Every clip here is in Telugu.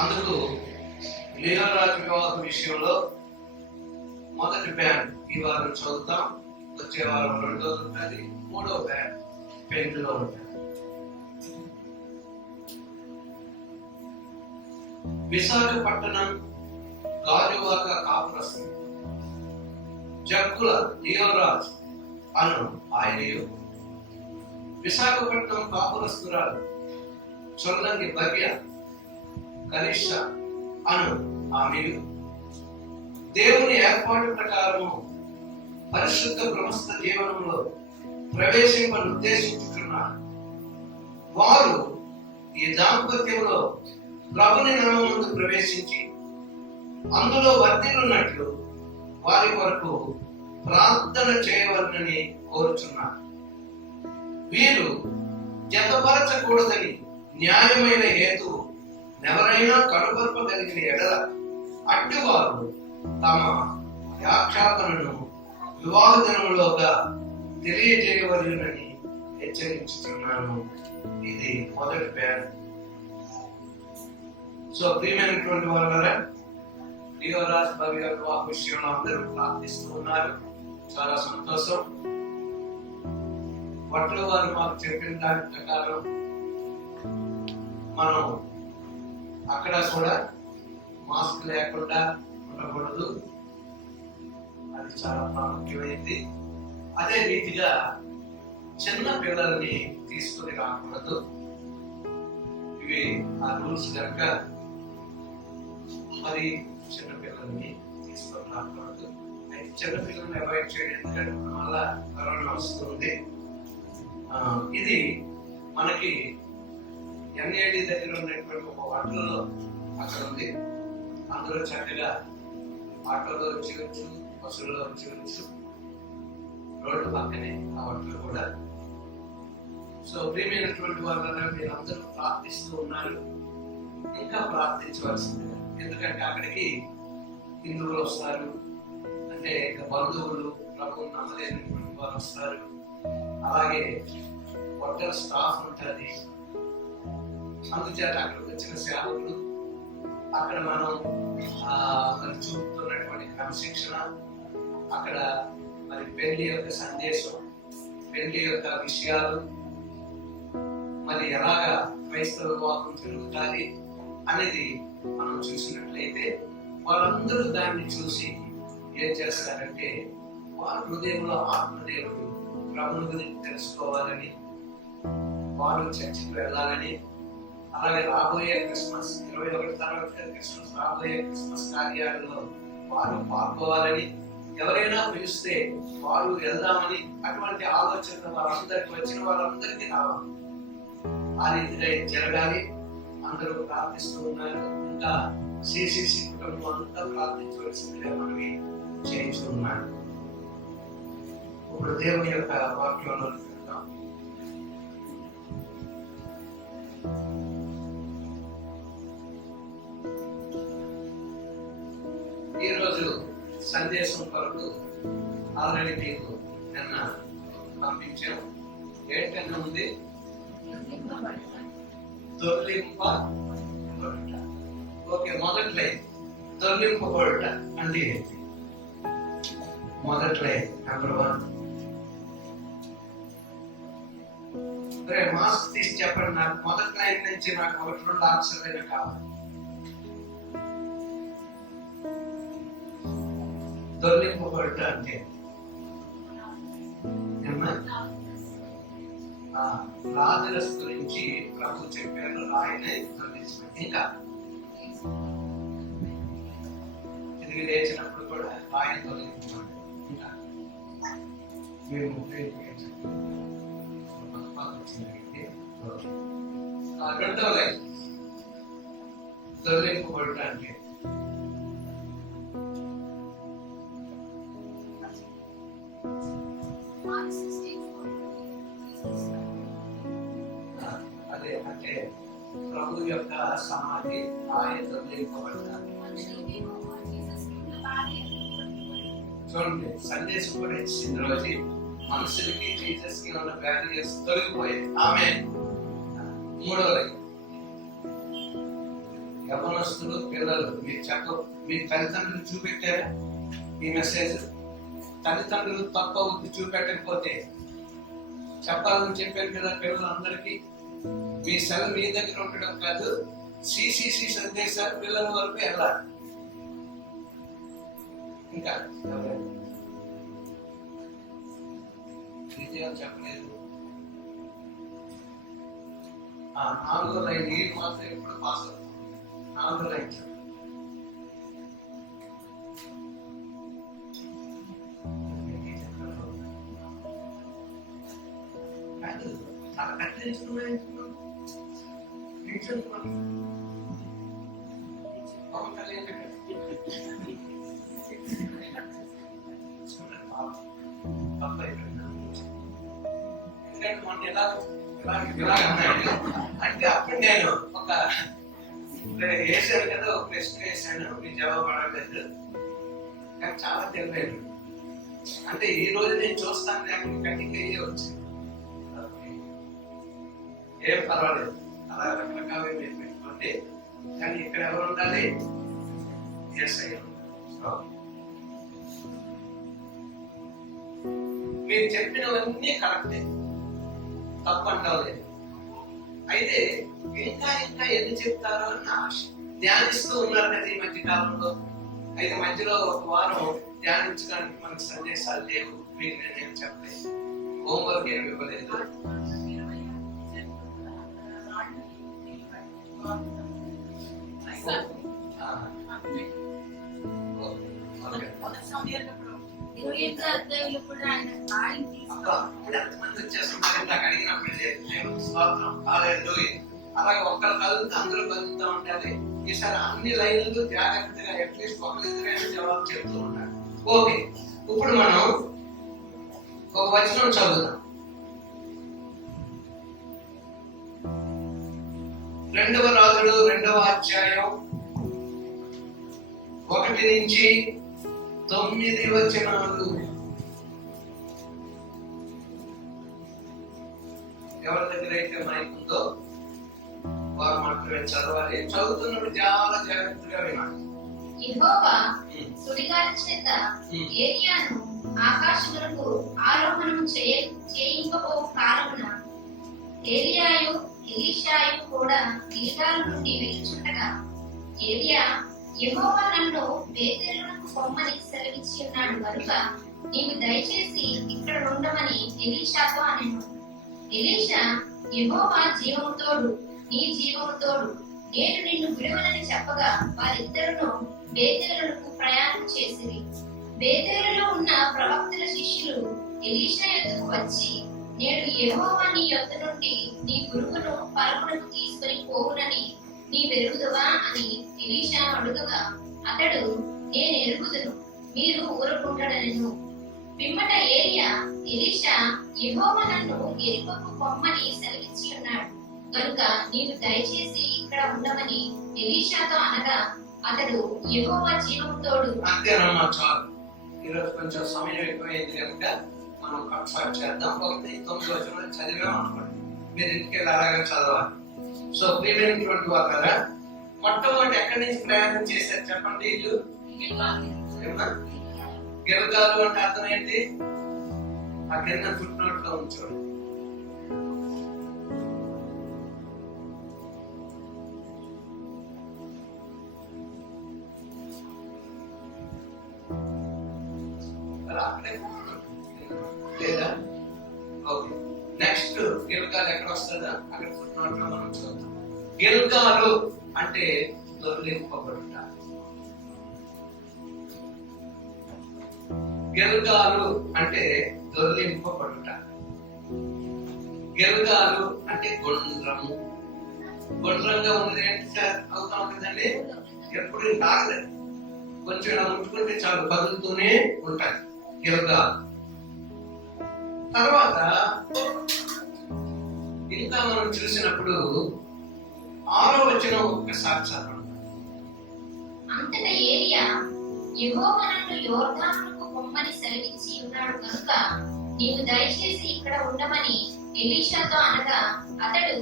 అందుకు లియోరాజు వివాహ విషయంలో మొదటి బ్యాండ్ ఈ వారం చదువుతాం, వచ్చే వారం రెండోది ఉంటుంది, మూడో బ్యాండ్ పెళ్లిలో ఉంటుంది. విశాఖపట్నం గాజువాక కాపురస్తుడు జక్కుల లియోరాజ్ అను ఆయనయు, విశాఖపట్నం కాపురస్తురాలు చొల్లంగి భవ్య కనిష్ట అను ఆమెయు దేవుని ఏర్పాటు ప్రకారము పరిశుద్ధ బ్రహ్మస్థ జీవనంలో ప్రవేశింపను ఉద్దేశించుతున్నారు. వారు ఈ దాంపత్యంలో ప్రభుని నామమునందు ప్రవేశించి అందులో వర్ధిల్లున్నట్లు వారి కొరకు ప్రార్థన చేయవలనని కోరుచున్నారు. వీరు జతపరచకూడదని న్యాయమైన హేతు ఎవరైనా కనుపరపగలిగిన ఎడల అట్టివారు తమ వ్యాఖ్యాపనను వివాహ దినములోగా తెలియజేయవలనని హెచ్చరించుతున్నాను. ఇది మొదటి బ్యాండ్. సో ప్రియమైనటువంటి వాళ్ళరా, లియోరాజ్ భవ్య వివాహ విషయంలో అందరూ ప్రార్థిస్తూ ఉన్నారు. చాలా సంతోషం. వడ్ల వారు మాకు చెప్పిన దాని ప్రకారం మనం అక్కడ కూడా మాస్క్ లేకుండా ఉండకూడదు, అది చాలా ప్రాముఖ్యమైనది. అదే రీతిగా చిన్న పిల్లల్ని తీసుకుని రాకూడదు. ఇవి ఆ రూల్స్ కనుక మరి చిన్న పిల్లల్ని తీసుకొని రాకూడదు. అయితే చిన్న పిల్లల్ని అవాయిడ్ చేయడం, ఎందుకంటే మళ్ళా కరోనా వస్తుంది. ఇది మనకి ఎన్ఏడి దగ్గర ఉన్నటువంటి ఒక వాటర్లో అక్కడ ఉంది. అందులో చక్కగా ఆటోలో వచ్చేయచ్చు, బస్సులో వచ్చేయచ్చు, రోడ్డు పక్కనే ఆ వాటర్ కూడా. సో ప్రియమైనటువంటి వాళ్ళ మీరందరూ ప్రార్థిస్తూ ఉన్నారు, ఇంకా ప్రార్థించవలసింది. ఎందుకంటే అక్కడికి హిందువులు వస్తారు, అంటే బంధువులు, ప్రభువు నమ్మలేనటువంటి వారు వస్తారు. అలాగే హోటల్ స్టాఫ్ ఉంటుంది. అందుచేత అక్కడికి వచ్చిన సేవకులు అక్కడ మనం మరి చూపుతున్నటువంటి క్రమశిక్షణ, అక్కడ మరి పెళ్లి యొక్క సందేశం, పెళ్లి యొక్క విషయాలు, మరి ఎలాగా క్రైస్తవ వివాహం జరుగుతుంది అనేది మనం చూసినట్లయితే వాళ్ళందరూ దాన్ని చూసి ఏం చేస్తారంటే వారి హృదయంలో ఆత్మదేవుడు ప్రభుని గురించి తెలుసుకోవాలని, వారు చర్చికి వెళ్ళాలని, అలాగే రాబోయే క్రిస్మస్ 21 తర్వాత క్రిస్మస్, రాబోయే క్రిస్మస్ కార్యాలలో వారు పాల్గొవాలని, ఎవరైనా పిలిస్తే వారు వెళ్దామని, అటువంటి ఆలోచన వారందరికి వచ్చిన వారందరికీ రావాలి. ఆ రీతిగా జరగాలి. అందరూ ప్రార్థిస్తూ ఉన్నారు. ఇంకా సిసిసి కుటుంబం అంతా ప్రార్థించవలసిందిగా మనవి చేయించుకున్నాను. ఇప్పుడు దేవుని యొక్క వాక్యంలో ఈరోజు సందేశం కొరకు ఆల్రెడీ మీకు నిన్న పంపించాం. ఏంటన్నా ఉంది? తొలగింపబడుట. ఓకే, మొదటి లైన్ తొలగింపబడుట అంటే ఏంటి? మొదటి లైన్ నెంబర్ 1. మాస్క్ తీసి చెప్పండి నాకు. మొదటి లైన్ నుంచి నాకు 1-2 ఆన్సర్ అయినా కావాలి. తొలగింపబడుట అంటే లాజరస్ గురించి ప్రభు చెప్పారు, ఆయనే తొలగించమని. ఇంకా తిరిగి లేచినప్పుడు కూడా ఆయన తొలగించమని. ఇంకా మేము రెండవ లైన్ తొలగింపబడుట అంటే అదే, అంటే ప్రభు యొక్క సమాధి ఆయన తొలగింపబడతారు. చూడండి, సందేశం కూడా ఇచ్చింది రోజు మనుషులకి జీసస్ కి ఉన్న బ్యారియర్స్ తొలగిపోయాయి. ఆమె మూడవ లైన్ యవనస్తులు పిల్లలు మీ తల్లిదండ్రులు చూపెట్టారా ఈ మెసేజ్? తల్లిదండ్రులు తప్ప చూపెట్టకపోతే చెప్పాలని చెప్పాను కదా పిల్లలందరికీ. మీ సెలవు మీ దగ్గర ఉండడం కాదు, సిసిసి సందేశాలు పిల్లల వరకు వెళ్ళాలి. ఇంకా చెప్పలేదు. 4వ లైన్ ఈ మాత్రం ఇప్పుడు పాస్ అవుతుంది. 4వ లైన్ చాలా కట్టించుకున్నాయి. అంటే అప్పుడు నేను ఒక వేసాను కదా, ఒక ప్రశ్న వేసాను, మీ జవాబు అడగలేదు. కానీ చాలా తెలియదు. అంటే ఈ రోజు నేను చూస్తాను లేకపోతే కటింగ్ అయ్యే వచ్చింది. ఏం పర్వాలేదు, అలా రకరకాల పెట్టుకోండి. కానీ ఇక్కడ ఎవరు ఉండాలి? మీరు చెప్పినవన్నీ కరెక్టే, తప్పంటలేదు. అయితే ఇంకా ఇంకా ఎన్ని చెప్తారో అని ఆశ. ధ్యానిస్తూ ఉన్నారు కదా ఈ మధ్య కాలంలో. అయితే మధ్యలో ఒక వారం ధ్యానించడానికి మనకు సందేశాలు లేవు. మీకు నేనేం చెప్పలేదు, హోంవర్క్ ఏమి ఇవ్వలేదు. అలాగే ఒక్కరు కలుగుతూ అందరూ కలుగుతూ ఉండాలి. ఈసారి అన్ని లైన్లు జాగ్రత్తగా అట్లీస్ట్ ఒకరిద్దరైనా జవాబు చెప్తూ ఉండాలి. ఓకే, ఇప్పుడు మనం ఒక వచనం చదువుదాం. 2వ రాజులు 2వ అధ్యాయం 1 నుంచి 9 వచనాలు. ఎవరి దగ్గర అయితే మైక్ ఉందో వారు మాత్రమే చదవాలి. చదువుతున్నప్పుడు చాలా జాగ్రత్తగా వినాలి. యెహోవా సుడిగాలి చేత ఏలియాను ఆకాశములకు ఆరోహణం చేయింపబో కాలమున ఏలియాయు ఎలీషాయు కూడా గిల్గాల నుండి వెళ్ళుచుండగా ఏలియా, యెహోవా నన్ను బేతేలునకు పొమ్మని సెలవిచ్చి ఉన్నాడు కనుక నీవు దయచేసి ఇక్కడ ఉండమని ఎలీషాతో అనెను. ఎలీషా, యెహోవా జీవముతోడు, నీ జీవముతోడు, నేను నిన్ను విడువనని చెప్పగా వారిద్దరును బేతేలునకు ప్రయాణం చేసిరి. బేతేలులో ఉన్న ప్రవక్తల శిష్యులు ఎలీషా యొద్దకు వచ్చి, నేడు యెహోవా నీ యొద్ద నుండి నీ గురువును పరమునకు తీసుకుని పోవునని నీ వెరుగుదువా అని ఎలీషాను అడుగగా అతడు, నేను ఎరుగుదును, మీరు ఊరకుండడనెను. పిమ్మట ఏలియా, ఎలీషా, యెహోవా నన్ను యెరికోకు పొమ్మని సెలవిచ్చి ఉన్నాడు కనుక నీవు దయచేసి ఇక్కడ ఉండమని ఎలీషాతో అనగా అతడు, యెహోవా జీవముతోడు. అంతేనమ్మా, చాలు. ఈరోజు కొంచెం సమయం ఎక్కువైంది కనుక మనం కన్సల్ట్ చేద్దాం. 1-9 వచనాలు చదివాం అనుకోండి, మీరు ఇంటికి అలాగా చదవాలి. సో ప్రియమైనటువంటి వారు కదా, మొట్టమొదటి ఎక్కడి నుంచి ప్రయాణం చేశారు చెప్పండి? ఇల్లు గిల్గాలు అంటే అర్థం ఏంటి? ఆ కింద ఫుట్ నోట్ లో ఉంచండి. లేదా ఓకే, నెక్స్ట్ గిల్గాలు ఎక్కడ వస్తుందా అక్కడ ఫుట్ నోట్ లో మనం చూద్దాం. గిల్గాలు అంటే దొర్లింపబడుట. గిల్గాలు అంటే దొర్లింపబడుట. గిల్గాలు అంటే గుండ్రము. గుండ్రంగా ఉన్నది ఏంటి సార్? అవుతా ఉంటుందండి, ఎప్పుడు తాగలేదు, కొంచెం ఇలా ముట్టుకుంటే చాలు కదులుతూనే ఉంటాయి గిల్గాలు. తర్వాత ఇంకా మనం చూసినప్పుడు 6వ వచనం ఒక్కసారి చదవండి. అంతటా ఏలియా, యెహోవా నన్ను యోర్దానుకు పొమ్మని సెలవిచ్చి ఉన్నాడు కనుక నీవు దయచేసి ఇక్కడ ఉండమని ఎలీషాతో అనగా అతడు,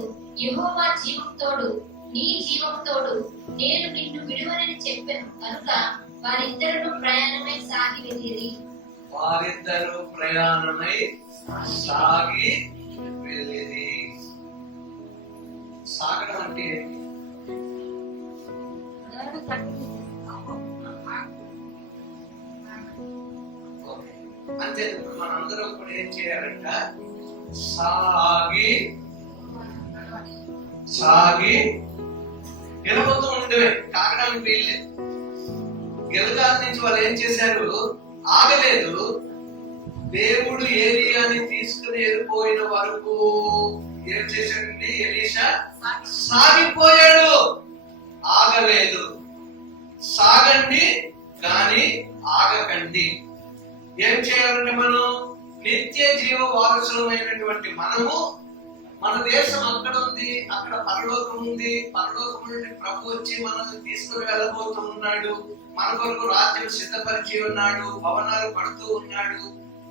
యెహోవా జీవముతోడు, నీ జీవంతోడు నేను నిన్ను విడువనని చెప్పాను కనుక వారిద్దరూ ప్రయాణమై సాగి వెళ్ళిరి. వారిద్దరూ ప్రయాణమై సాగి వెళ్ళిరి. సాగడం అంటే ఏంటి? ఓకే. అంతే. మనందరం కూడా ఏం చేయాలంట? సాగి సాగి వెళ్ళబోతూ ఉండేవే, కాగడానికి వీల్లేదు. గెలగాల నుంచి వాళ్ళు ఏం చేశారు? ఆగలేదు. దేవుడు ఏలియాని తీసుకుని వెళ్ళిపోయిన వరకు ఏం చేశాడండి? ఎలీషా సాగిపోయాడు, ఆగలేదు. సాగండి కానీ ఆగకండి. ఏం చేయాలంటే మనం నిత్య జీవ వారసులమైనటువంటి మనము, మన దేశం అక్కడ ఉంది, అక్కడ పరలోకం ఉంది. పరలోకం నుండి ప్రభు వచ్చి మనల్ని తీసుకుని వెళ్ళబోతూ ఉన్నాడు. మన కొరకు రాజ్యం సిద్ధపరిచి ఉన్నాడు. భవనాలు పడుతూ ఉన్నాడు.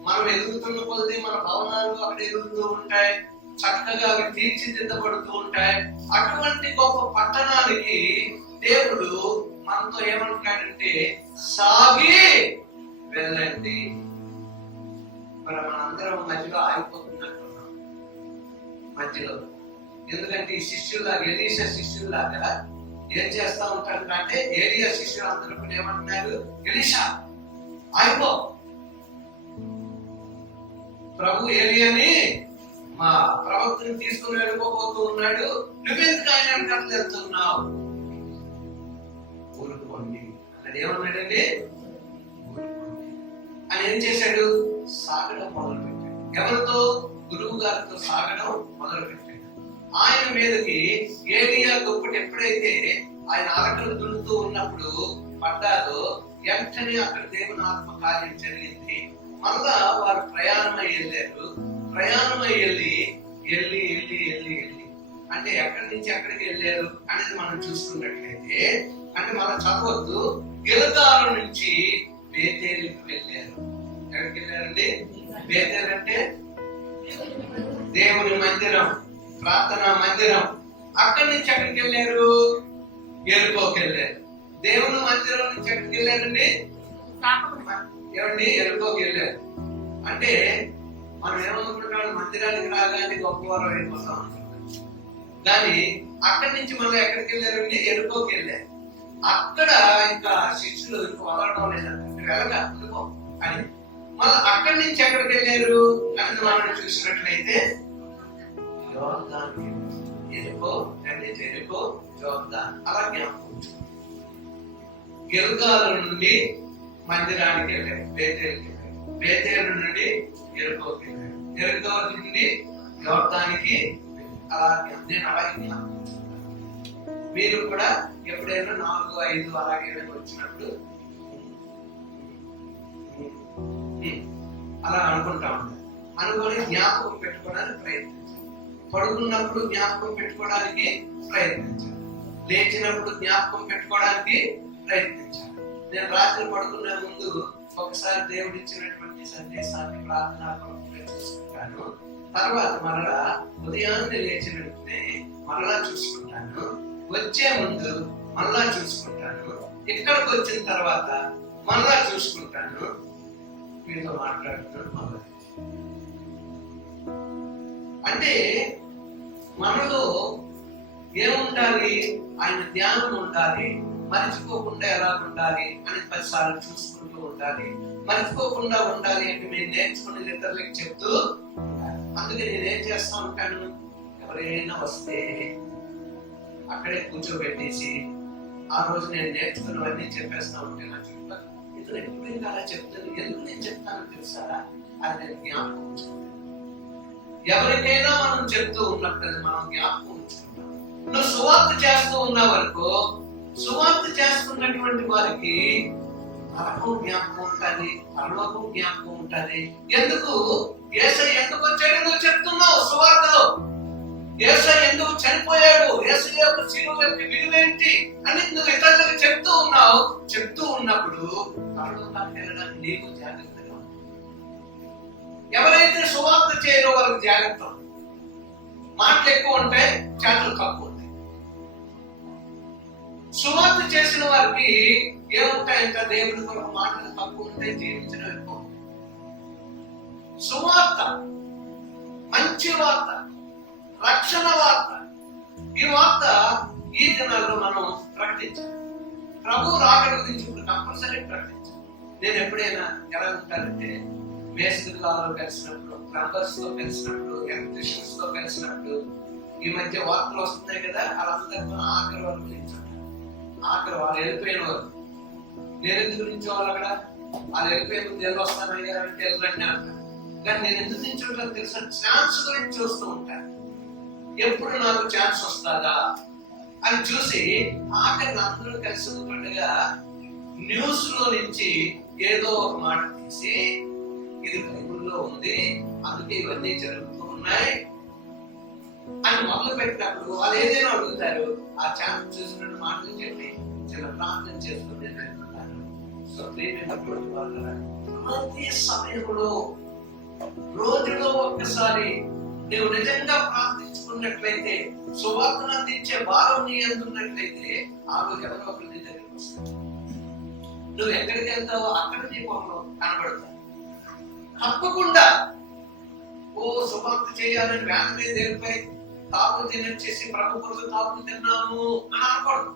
మనం ఎదుగుతున్న కొద్ది మన భవనాలు అక్కడ ఎదుగుతూ ఉంటాయి. చక్కగా అవి తీర్చిదిద్దబడుతూ ఉంటాయి. అటువంటి గొప్ప పట్టణానికి దేవుడు మనతో ఏమంటాడంటే సాగి వెళ్ళండి. మరి మనందరం మధ్యలో ఆగిపోతున్నట్టున్నాం. మధ్యలో ఎందుకంటే ఈ శిష్యులాగా, ఎలీషా శిష్యులాగా ఏం చేస్తా ఉంటాడు అంటే, ఏలియా శిష్యులు అందరూ కూడా ఏమంటున్నారు? ఎలీషా ఆగిపో, ప్రభు ఏలియాని మా ప్రవక్తని తీసుకుని వెళ్ళిపోతూ ఉన్నాడు, నువ్వెందుకు ఆయన వెనకాల వెళ్తున్నావు? ఊరుకోండి అక్కడ ఏమన్నాడండి? ఊరుకోండి అని ఏం చేశాడు? సాగడం మొదలు పెట్టాడు. ఎవరితో? గురువు గారితో సాగడం మొదలు పెట్టాడు. ఆయన మీదకి ఏలియా దుప్పటి ఎప్పుడైతే ఆయన అరకలు దున్నుతూ ఉన్నప్పుడు పడ్డాదో వెంటనే అక్కడ దేవుని ఆత్మ కార్యం జరిగింది. మళ్ళా వారు ప్రయాణమై వెళ్ళారు. ప్రయాణమై వెళ్ళి అంటే ఎక్కడి నుంచి ఎక్కడికి వెళ్ళారు అనేది మనం చూసుకున్నట్లయితే, అంటే మనం చదవద్దు, గిలగాలు నుంచి బేతేలుకి వెళ్ళారు. ఎక్కడికి వెళ్ళారండి? బేతేలు అంటే దేవుని మందిరం, ప్రార్థనా మందిరం. అక్కడి నుంచి ఎక్కడికి వెళ్ళారు? ఎరుకోకి వెళ్ళారు. దేవుని మందిరం నుంచి ఎక్కడికి వెళ్ళారండి? ఏమండి? ఎరుకోకి వెళ్ళారు. అంటే మనం ఏమనుకుంటున్నాడు? మందిరానికి రాగానే గొప్పవారు అయిపోతాం అనుకుంటాం. కానీ అక్కడి నుంచి మనం ఎక్కడికి వెళ్ళారండి? ఎరుకోకి వెళ్ళారు. అక్కడ ఇంకా శిష్యులు వదలడం లేదంటే వెళ్ళగా అనుకో అని. మళ్ళీ అక్కడి నుంచి ఎక్కడికి వెళ్ళారు అని మనం చూసినట్లయితే యోర్దాను, ఎరుకో అంటే జెరికో, యోర్దాను అలా జ్ఞాపకం. గిల్గాలు నుండి మందిరానికి వెళ్ళారు, బేతేలుకి వెళ్ళారు. బేతేలు నుండి ఎరుకోకి వెళ్ళారు. ఎరుకో నుండి యోర్దానికి అలా నేను అలాగే జ్ఞాపకం. మీరు కూడా ఎప్పుడైనా 4, 5 అలాగే వచ్చినప్పుడు అలా అనుకుంటా ఉంటారు. అనుకొని జ్ఞాపకం పెట్టుకోవడానికి ప్రయత్నించారు. పడుకున్నప్పుడు జ్ఞాపకం పెట్టుకోవడానికి ప్రయత్నించారు. లేచినప్పుడు జ్ఞాపకం పెట్టుకోవడానికి ప్రయత్నించారు. నేను రాత్రి పడుకునే ముందు ఒకసారి దేవుడు ఇచ్చినటువంటి సందేశాన్ని ప్రార్థన చూసుకుంటాను. తర్వాత మరలా ఉదయాన్నే లేచిన వెంటనే మరలా చూసుకుంటాను. వచ్చే ముందు మరలా చూసుకుంటాను. ఇక్కడికి వచ్చిన తర్వాత మరలా చూసుకుంటాను. మీతో మాట్లాడుతున్నాను మరలా. అంటే మనలో ఏముండాలి? ఆయన ధ్యానం ఉండాలి. మర్చిపోకుండా ఎలా ఉండాలి అని 10 సార్లు చూసుకుంటూ ఉండాలి. మర్చిపోకుండా ఉండాలి అంటే మేము నేర్చుకుని ఇతరులకు చెప్తూ ఉండాలి. అందుకే నేనేం చేస్తా ఉంటాను, ఎవరైనా వస్తే అక్కడే కూర్చోబెట్టేసి ఆ రోజు నేను నేర్చుకున్నవన్నీ చెప్పేస్తా ఉంటే నా చుట్టూ ఇతను ఎప్పుడు ఇంకా అలా చెప్తాను, ఎందుకు నేను చెప్తాను తెలుసా? అది నేను జ్ఞాపకం ఉంచుకుంటాను. ఎవరికైనా మనం చెప్తూ ఉన్నప్పుడు మనం జ్ఞాపకం ఉంచుకుంటాం. నువ్వు సువార్త చేస్తూ ఉన్న వరకు సువార్త చేస్తున్నటువంటి వారికి నరకం జ్ఞాపకం ఉంటుంది, పరలోకం జ్ఞాపకం ఉంటుంది. ఎందుకు? యేసయ్య ఎందుకు వచ్చాడు నువ్వు చెప్తున్నావు సువార్తలో. యేసయ్య ఎందుకు చనిపోయాడు, యేసయ్య యొక్క శిలువ యొక్క విలువేంటి అని నువ్వు ఇతరులకు చెప్తూ ఉన్నావు. చెప్తూ ఉన్నప్పుడు పరలోకానికి వెళ్ళడానికి నీకు జాగ్రత్తగా ఉంది. ఎవరైతే సువార్త చేయరో వాళ్ళకి జాగ్రత్త. మాటలు ఎక్కువ ఉంటాయి, చేతలు తక్కువ ఉంటాయి. సువార్త చేసిన వారికి ఏముంటాయంట? దేవుడి కొరకు మాటలు తక్కువ ఉంటే జీవించడం ఎక్కువ. సువార్త, మంచి వార్త, రక్షణ వార్త, ఈ వార్త ఈ దినాల్లో మనం ప్రకటించాలి. ప్రభు రాకడ గురించి ఇప్పుడు కంపల్సరీ ప్రకటించాలి. నేను ఎప్పుడైనా ఎలా ఉంటానంటే, మేస్త్రికారులు కలిసినప్పుడు, ప్లంబర్స్ తో కలిసినప్పుడు, ఎలక్ట్రీషియన్స్ తో కలిసినప్పుడు, ఈ మధ్య వార్తలు వస్తున్నాయి కదా, వాళ్ళందరితో ఆఖరి వారు గురించి ఆఖరి వాళ్ళు వెళ్ళిపోయిన వారు. నేను ఎందుకు నిల్చోవాలి అక్కడ? వాళ్ళు వెళ్ళిపోయిన ముందు ఎలా వస్తానయ్యా అంటే వెళ్ళండి అంటారు. కానీ నేను ఎందుకు నిల్చుంటాను తెలుసా? ఛాన్స్ గురించి చూస్తూ ఉంటాను. ఎప్పుడు నాకు ఛాన్స్ వస్తుందా అని చూసి ఆఖరి అందరూ కలిసి ఉన్నట్టుగా న్యూస్ లో నుంచి ఏదో ఒక మాట తీసి, ఇది బైబుల్లో ఉంది, అందుకే ఇవన్నీ జరుగుతూ ఉన్నాయి అని మొదలు పెట్టినప్పుడు వాళ్ళు ఏదైనా అడుగుతారు. ఆ ఛాన్స్ చూసినట్టు మాటలు చెప్పి చిన్న ప్రార్థన చేసుకుని వెళ్తున్నారు. సో ప్రియమైనటువంటి వాళ్ళ ప్రతి సమయంలో రోజులో ఒక్కసారి నువ్వు నిజంగా ప్రార్థించుకున్నట్లయితే, సువార్తను అందించే భారం నీ అందున్నట్లయితే, ఆ రోజు ఎవరో ఒకరి నీ దగ్గరికి వస్తారు. నువ్వు ఎక్కడికి వెళ్తావో అక్కడ నీ మొహంలో కనబడతావు. తప్పకుండా ఓ సువార్త చేయాలని వ్యాన్ మీద దేనిపై తాపు తినొచ్చేసి ప్రభు కొరకు తాపు తిన్నాము అని అనకూడదు.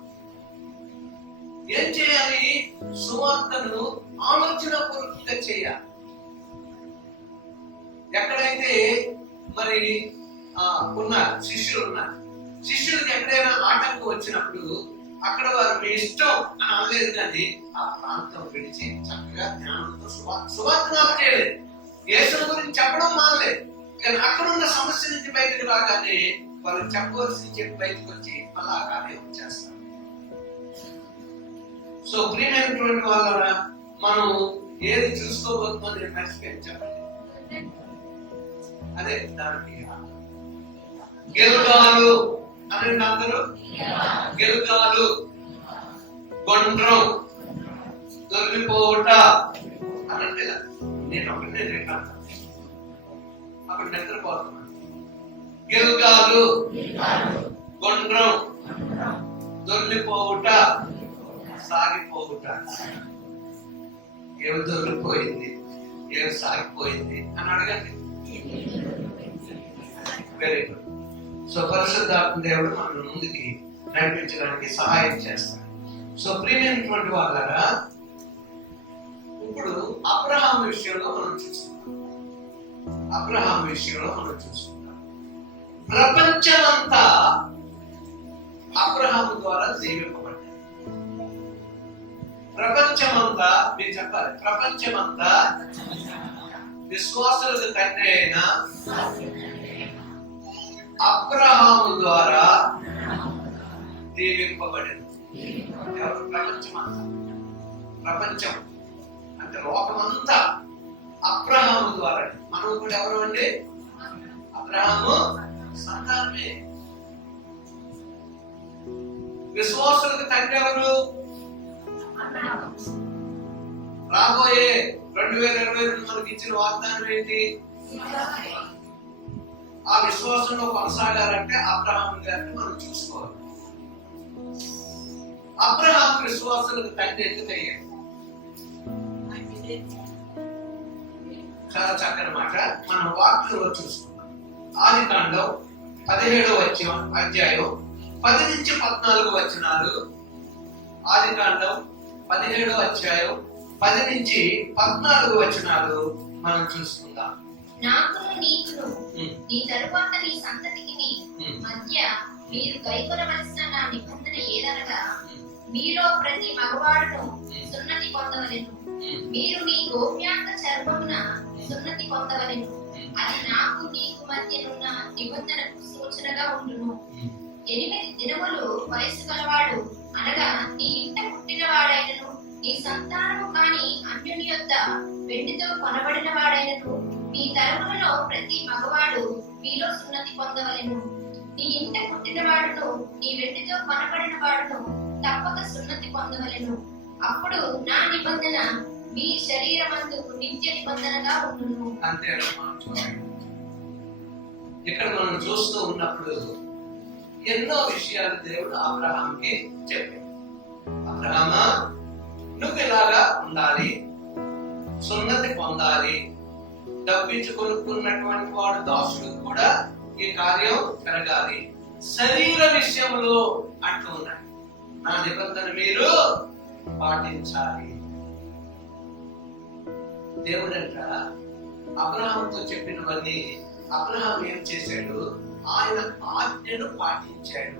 ఏం చేయాలి? సువార్తను ఆలోచనపూర్వకంగా చేయాలి. ఎక్కడైతే మరి ఉన్న శిష్యులు ఉన్నారు, శిష్యులకు ఎక్కడైనా ఆటంకం వచ్చినప్పుడు అక్కడ వారు మీ ఇష్టం అని అనలేదు, కానీ ఆ ప్రాంతం విడిచి చక్కగా జ్ఞానంతో సువార్తను చేయలేదు. యేసుని గురించి చెప్పడం మానలేదు, కానీ అక్కడ ఉన్న సమస్య నుంచి బయటకు రాగానే వాళ్ళు చెప్పవలసి చెప్పి బయటకు వచ్చి అలా కార్యం చేస్తారు. సో ప్రియమైనటువంటి వాళ్ళ మనం ఏది చూసుకోబోతుందో నేను మర్చిపోయి చెప్పండి. అదే దానికి గెలుగాలు అని అందరూ, గెలుగాలు, గొండ్రం, దొరికిపోవట అనంటే నేను ఒకటే రేఖాను అక్కడ నిద్రపోతున్నాను. గెలుగాలు, గొండ్రం, దొరికిపోవుట, సాగిపోవుట. ఏమి దొరికిపోయింది, ఏమి సాగిపోయింది అని అడగండి. Very good. సో పరిశుద్ధాత్మ దేవుడు మన ముందుకి నడిపించడానికి సహాయం చేస్తాడు. సో ప్రియమైనటువంటి వాళ్ళారా, ఇప్పుడు అబ్రహాం విషయంలో మనం చూస్తున్నాం. అబ్రహాం విషయంలో మనం చూస్తున్నాం. ప్రపంచమంతా అబ్రహాం ద్వారా దీవింపబడ్డాయి. ప్రపంచమంతా, మీరు చెప్పాలి, ప్రపంచమంతా విశ్వాసులకు తండ్రి అయిన అబ్రహాము ద్వారా దీవింపబడింది. ఎవరు? ప్రపంచమంతా. ప్రపంచం అంటే లోకమంతా అబ్రహాము ద్వారా. మనం కూడా ఎవరు అండి? అబ్రహాము సంతానమే. విశ్వాసులకు తండ్రి ఎవరు? రాబోయే 2022 మనకి ఇచ్చిన వాగ్దానం ఏంటి? ఆ విశ్వాసంలో కొనసాగాలంటే అబ్రహాం గారిని మనం చూసుకోవాలి. అబ్రహాం విశ్వాసులకు తండ్రి ఎందుకు అయ్యాడు? చాలా చక్కని మాట. మనం వాక్యంలో చూసుకున్నాం. ఆదికాండం 17వ అధ్యాయం 10 నుంచి 14 వచనాలు. ఆదికాండం 17వ అధ్యాయం 10 నుంచి 14 వచనాలు మనం చూసుకుందాం. నాకును నీకును నీ తరువాత నీ సంతతికి మధ్య మీరు కైకొనవలసిన నా నిబంధన ఏదనగా, మీలో ప్రతి మగవాడును సున్నతి పొందవలెను. మీరు మీ గోప్యాంగ చర్మమున సున్నతి పొందవలెను. అది నాకు నీకు మధ్యనున్న నిబంధనకు సూచనగా ఉండును. 8 దినములు వయసు గలవాడు అనగా నీ ఇంట పుట్టిన వాడైనను, నీ సంతానము కాని అన్యుని యొద్ద వెండితో కొనబడిన వాడైనను, నీ తరములలో ప్రతి మగవాడు మీలో సున్నతి పొందవలెను. నీ ఇంట పుట్టిన వాడును, నీ వెండితో కొనబడిన వాడును తప్పక సున్నతి పొందవలెను. అప్పుడు నా నిబంధన మీ శరీరమందు నిత్య నిబంధనగా ఉండును. అంతే. ఇక్కడ మనం చూస్తూ ఉన్నప్పుడు ఎన్నో విషయాలు దేవుడు అబ్రహాంకి చెప్పాడు. అబ్రహామా, నువ్వు ఇలాగా ఉండాలి, సున్నతి పొందాలి, డబ్బించి కొనుక్కున్నటువంటి వాడు దాసుడు కూడా ఈ కార్యం జరగాలి, శరీర విషయంలో అంటూ ఉన్నాడు. నా నిబంధన మీరు పాటించాలి. దేవుడంట అబ్రహాంతో చెప్పినవన్నీ అబ్రహాం ఏం చేశాడు? ఆయన ఆజ్ఞను పాటించాడు.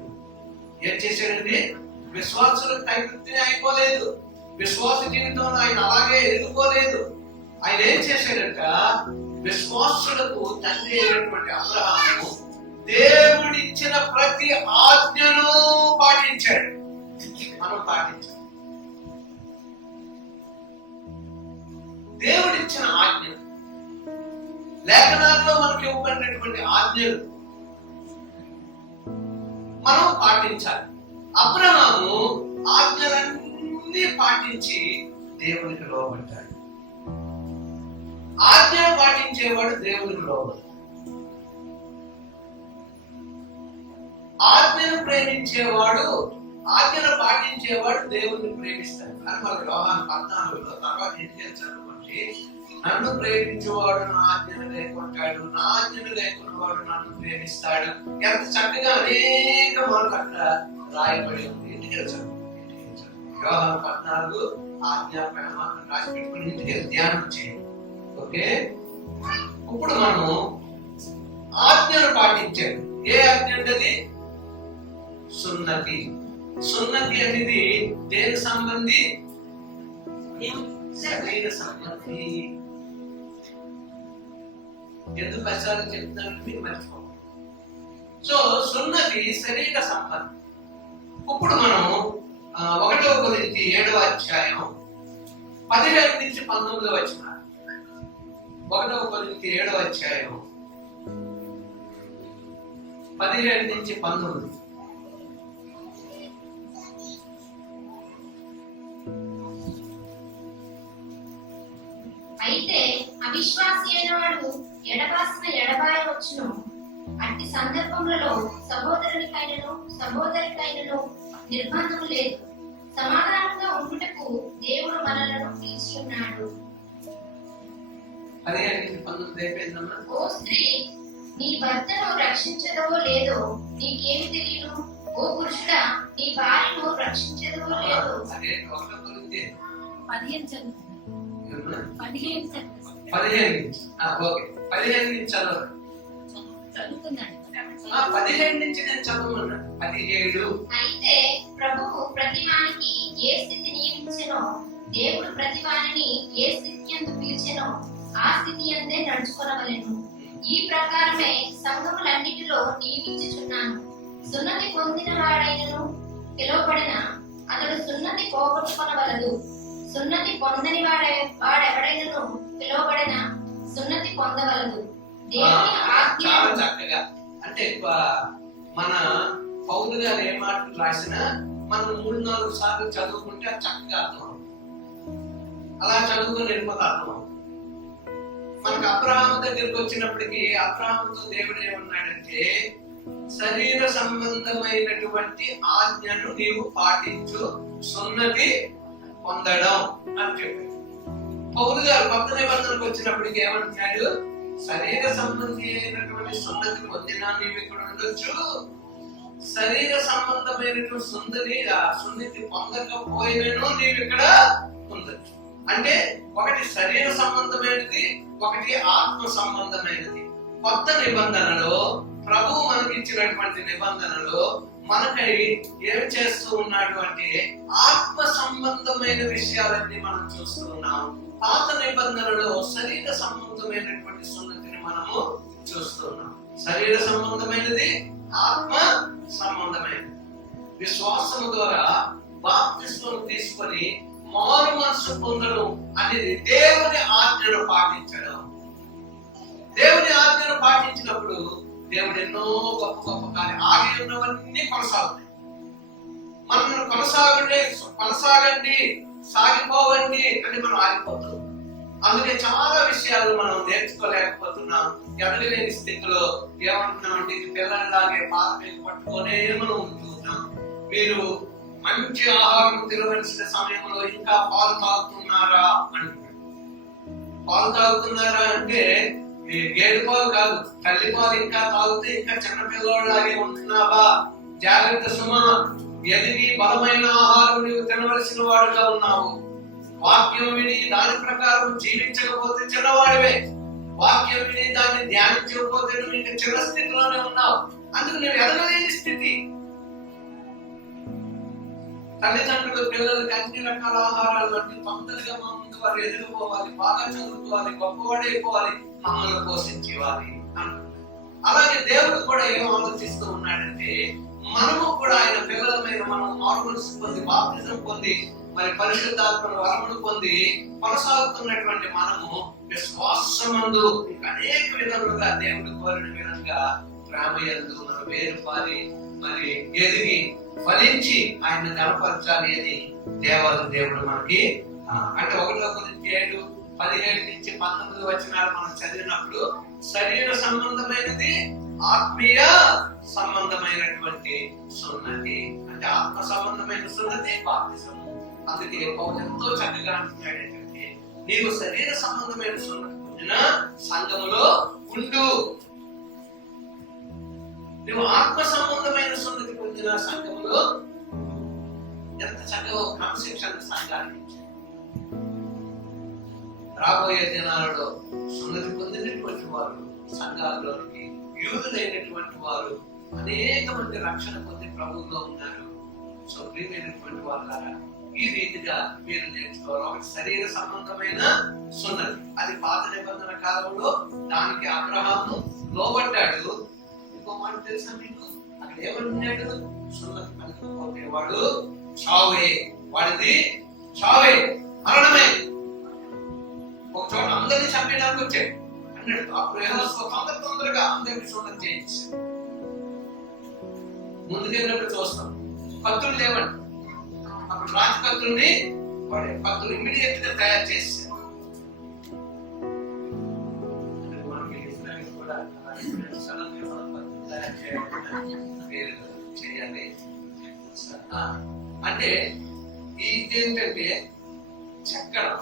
ఏం చేశాడండి? విశ్వాసులకు కైవృత్తి అయిపోలేదు, విశ్వాస జీవితంలో ఆయన అలాగే ఎదుర్కోలేదు. ఆయన ఏం చేశాడంట? విశ్వాసులకు తండ్రి అయినటువంటి అబ్రహాము దేవుడిచ్చిన ప్రతి ఆజ్ఞను పాటించాడు. మనం పాటించాలి. దేవుడిచ్చిన ఆజ్ఞలు, లేఖనాల్లో మనకి ఇవ్వబడినటువంటి ఆజ్ఞలు మనం పాటించాలి. అబ్రహాము ఆజ్ఞలన్నీ పాటించి దేవునికి లోబడ్డాడు. ఆజ్ఞను పాటించేవాడు దేవునికి లోబడ్డాడు. ఆజ్ఞను ప్రేమించేవాడు, ఆజ్ఞను పాటించేవాడు దేవుని ప్రేమిస్తాడు అని మన యోహాను 14లో తర్వాత ఏం చేశాడు? నన్ను ప్రేమించేవాడు నా ఆజ్ఞను లేకుంటాడు, నా ఆజ్ఞను లేకున్నవాడు నన్ను ప్రేమిస్తాడు. ఎంత చక్కగా అనేక మాటలు అక్కడ రాయబడి ఉంది. ఇంటికి వచ్చాడు. యోహాను 14 ఆజ్ఞాపనం రాసి పెట్టుకుని ఇంటికి ధ్యానం చేయండి. ఓకే, ఇప్పుడు మనం ఆజ్ఞను పాటించాడు. ఏ ఆజ్ఞ అంటే? సున్నతి. సున్నతి అనేది దేని సంబంధి? శరీర సంబంధి. ఎందుకు కష్టాలు చెప్తున్నాను మీరు మర్చిపోండి. సో సున్నతి శరీర సంబంధం. ఇప్పుడు మనం 1 కొరింథీ 7వ అధ్యాయం 17 నుంచి 19 వచ్చిన 1 కొరింథీ 7వ అధ్యాయం 17 నుంచి 19. అయితే అవిశ్వాసి అయిన వాడు ఎడబాసిన ఎడబాయవచ్చును. అట్టి సందర్భములలో సహోదరికైనను నిర్బంధం లేదు. సమాధానంగా ఉండుటకు దేవుడు మనలను పిలిచి ఉన్నాడు. ఓ స్త్రీ, నీ భర్తను రక్షించదవో లేదో నీకేమి తెలియను. ఓ పురుషుడా, నీ భార్యను రక్షించదవో లేదో. 15 నుంచి నేను చదవమన్నాను. 17. అయితే ప్రభువు ప్రతివానికి ఏ స్థితి నియమించెనో, దేవుడు ప్రతివానిని ఏ స్థితి యందు పిలిచెనో ఆ స్థితి యందే నడుచుకొనవలెను. ఈ ప్రకారమే సంఘములన్నిటిలో నియమించుచున్నాను. సున్నతి పొందిన వాడైనను పిలువబడిన అతడు సున్నతి పోగొట్టుకొనవలదు. సున్నతి పొందని వాడెవడైనను పిలువబడిన సున్నతి పొందవలదు. దేవుని ఆజ్ఞ. చాలా చక్కగా, అంటే మన పౌలు గారు ఏ మాటలు రాసినా మనం 3-4 సార్లు చదువుకుంటే అది చక్కగా అర్థం అవుతుంది. అలా చదువుకుని వెళ్ళిపోతే అర్థం అవుతుంది. మనకు అబ్రహాము దగ్గరికి వచ్చినప్పటికీ అబ్రహాముతో దేవుడు ఏమన్నాడంటే, శరీర సంబంధమైనటువంటి ఆజ్ఞను నీవు పాటించు, సున్నతి పొందడం అని చెప్పాడు. పౌలు గారు కొత్త నిబంధనకు వచ్చినప్పటికీ ఏమంటున్నాడు? శరీర సంబంధి అయినటువంటి సున్నతి పొందినా నీవు ఇక్కడ ఉండొచ్చు, శరీర సంబంధమైనటువంటి సున్నతి పొందకపోయినను నీవు ఇక్కడ ఉండొచ్చు. అంటే ఒకటి శరీర సంబంధమైనది, ఒకటి ఆత్మ సంబంధమైనది. కొత్త నిబంధనలో ప్రభువు మనకి ఇచ్చినటువంటి నిబంధనలో మనకై ఏం చేస్తూ ఉన్నాడు అంటే ఆత్మ సంబంధమైన విషయాలన్నీ మనం చూస్తూ ఉన్నాం. పాత నిబంధనలో శరీర సంబంధమైనటువంటి సున్నతిని మనము చూస్తున్నాం. శరీర సంబంధమైనది, ఆత్మ సంబంధమైనది. విశ్వాసము ద్వారా బాప్తిస్మం తీసుకొని మారు మనసు పొందడం అనేది దేవుని ఆజ్ఞను పాటించడం. దేవుని ఆజ్ఞను పాటించినప్పుడు దేవుడు ఎన్నో గొప్ప గొప్ప కార్యాలు ఆగి ఉన్నవన్నీ కొనసాగుతాయి. మనం కొనసాగండి, సాగిపోవండి అని మనం ఆగిపోతాం. అందుకే చాలా విషయాలు మనం నేర్చుకోలేకపోతున్నాం. ఎదగలేని స్థితిలో ఏమంటున్నామంటే ఇది పిల్లల్లాగే పాత మీద పట్టుకొనే మనం ఉంటున్నాం. మీరు మంచి ఆహారం తినవలసిన సమయంలో ఇంకా పాలు తాగుతున్నారా అంటున్నాడు. పాలు తాగుతున్నారా అంటే గేదె పాలు కాదు, తల్లి పాలు ఇంకా తాగితే ఇంకా చిన్న పిల్లలాగే ఉంటున్నావా? జాగ్రత్త సుమా, ఎదిగి బలమైన ఆహారం నీవు తినవలసిన వాడుగా ఉన్నావు. వాక్యం విని దాని ప్రకారం జీవించకపోతే చిన్నవాడివే. వాక్యం విని దాన్ని ధ్యానించకపోతే నువ్వు ఇంకా చిన్న స్థితిలోనే ఉన్నావు. అందుకు నువ్వు ఎదగలేని స్థితి. తల్లిదండ్రులు పిల్లలకి అన్ని రకాల ఆహారాలు అంటే తొందరగా మా ముందు వారు ఎదుగుపోవాలి, బాగా చదువుకోవాలి, గొప్పవాడైపోవాలి, మమ్మల్ని పోషించేవాలి అంటున్నారు. అలాగే దేవుడు కూడా ఏం ఆలోచిస్తూ ఉన్నాడంటే, మనము కూడా ఆయన పిల్లల మీద మనం మార్పులు పొంది, బాప్తిజం పొంది, మరి పరిశుద్ధాత్మ వరములు పొంది కొనసాగుతున్నటువంటి మనము విశ్వాసమందు అనేక విధములుగా దేవుడు కోరిన విధంగా ప్రేమయందు మనం వేరుపారి మరి ఎదిగి ఫలించి ఆయన కనపరచాలి అని దేవుడు మనకి అంటే 1 కొరింథీ 7:17 నుంచి 19 వచనాలు మనం చదివినప్పుడు శరీర సంబంధమైనది ఆత్మీయ సంబంధమైనటువంటి సున్నతి, అంటే ఆత్మ సంబంధమైన సున్నతి బాప్తిజము. అందుకే పౌలు ఎంతో చక్కగా అంటున్నాడు ఏంటంటే, నీవు శరీర సంబంధమైన సున్నతి పొందిన సంఘములో ఉండు, నువ్వు ఆత్మ సంబంధమైన సున్నతి పొందిన సంఘములో. ఎంత చక్కగా క్రమశిక్షణ సంఘానికి రాబోయే దినాలలో సున్నతి పొందినటువంటి వారు సంఘాల్లోనికి యూదులైనటువంటి వారు అనేక మంది రక్షణ పొంది ప్రభువులో ఉన్నారు. సో ప్రియమైనటువంటి వాళ్ళారా, ఈ రీతిగా మీరు నేర్చుకోవాలి. ఒకటి శరీర సంబంధమైన సున్నతి, అది పాత నిబంధన కాలంలో దానికి అబ్రహాము లోబడ్డాడు. ఇంకో మాట తెలుసా మీకు? అక్కడ ఏమంటున్నాడు? సున్నతి కలగకపోతే వాడు చావే, వాడిది చావే, మరణమే. ఒక చోట అందరినీ చంపేయడానికి వచ్చాడు అన్నాడు. అప్పుడు యెహోవా తొందరగా అందరికీ సున్నతి చేయించాడు. ముందుకెళ్ళినప్పుడు చూస్తాం కత్తులు లేవండి. అప్పుడు రాజు కత్తుల్ని వాడే కత్తులు ఇమ్మీడియట్ గా తయారు చేశారు. చేయాలి అంటే ఇదేంటంటే చెక్కడం,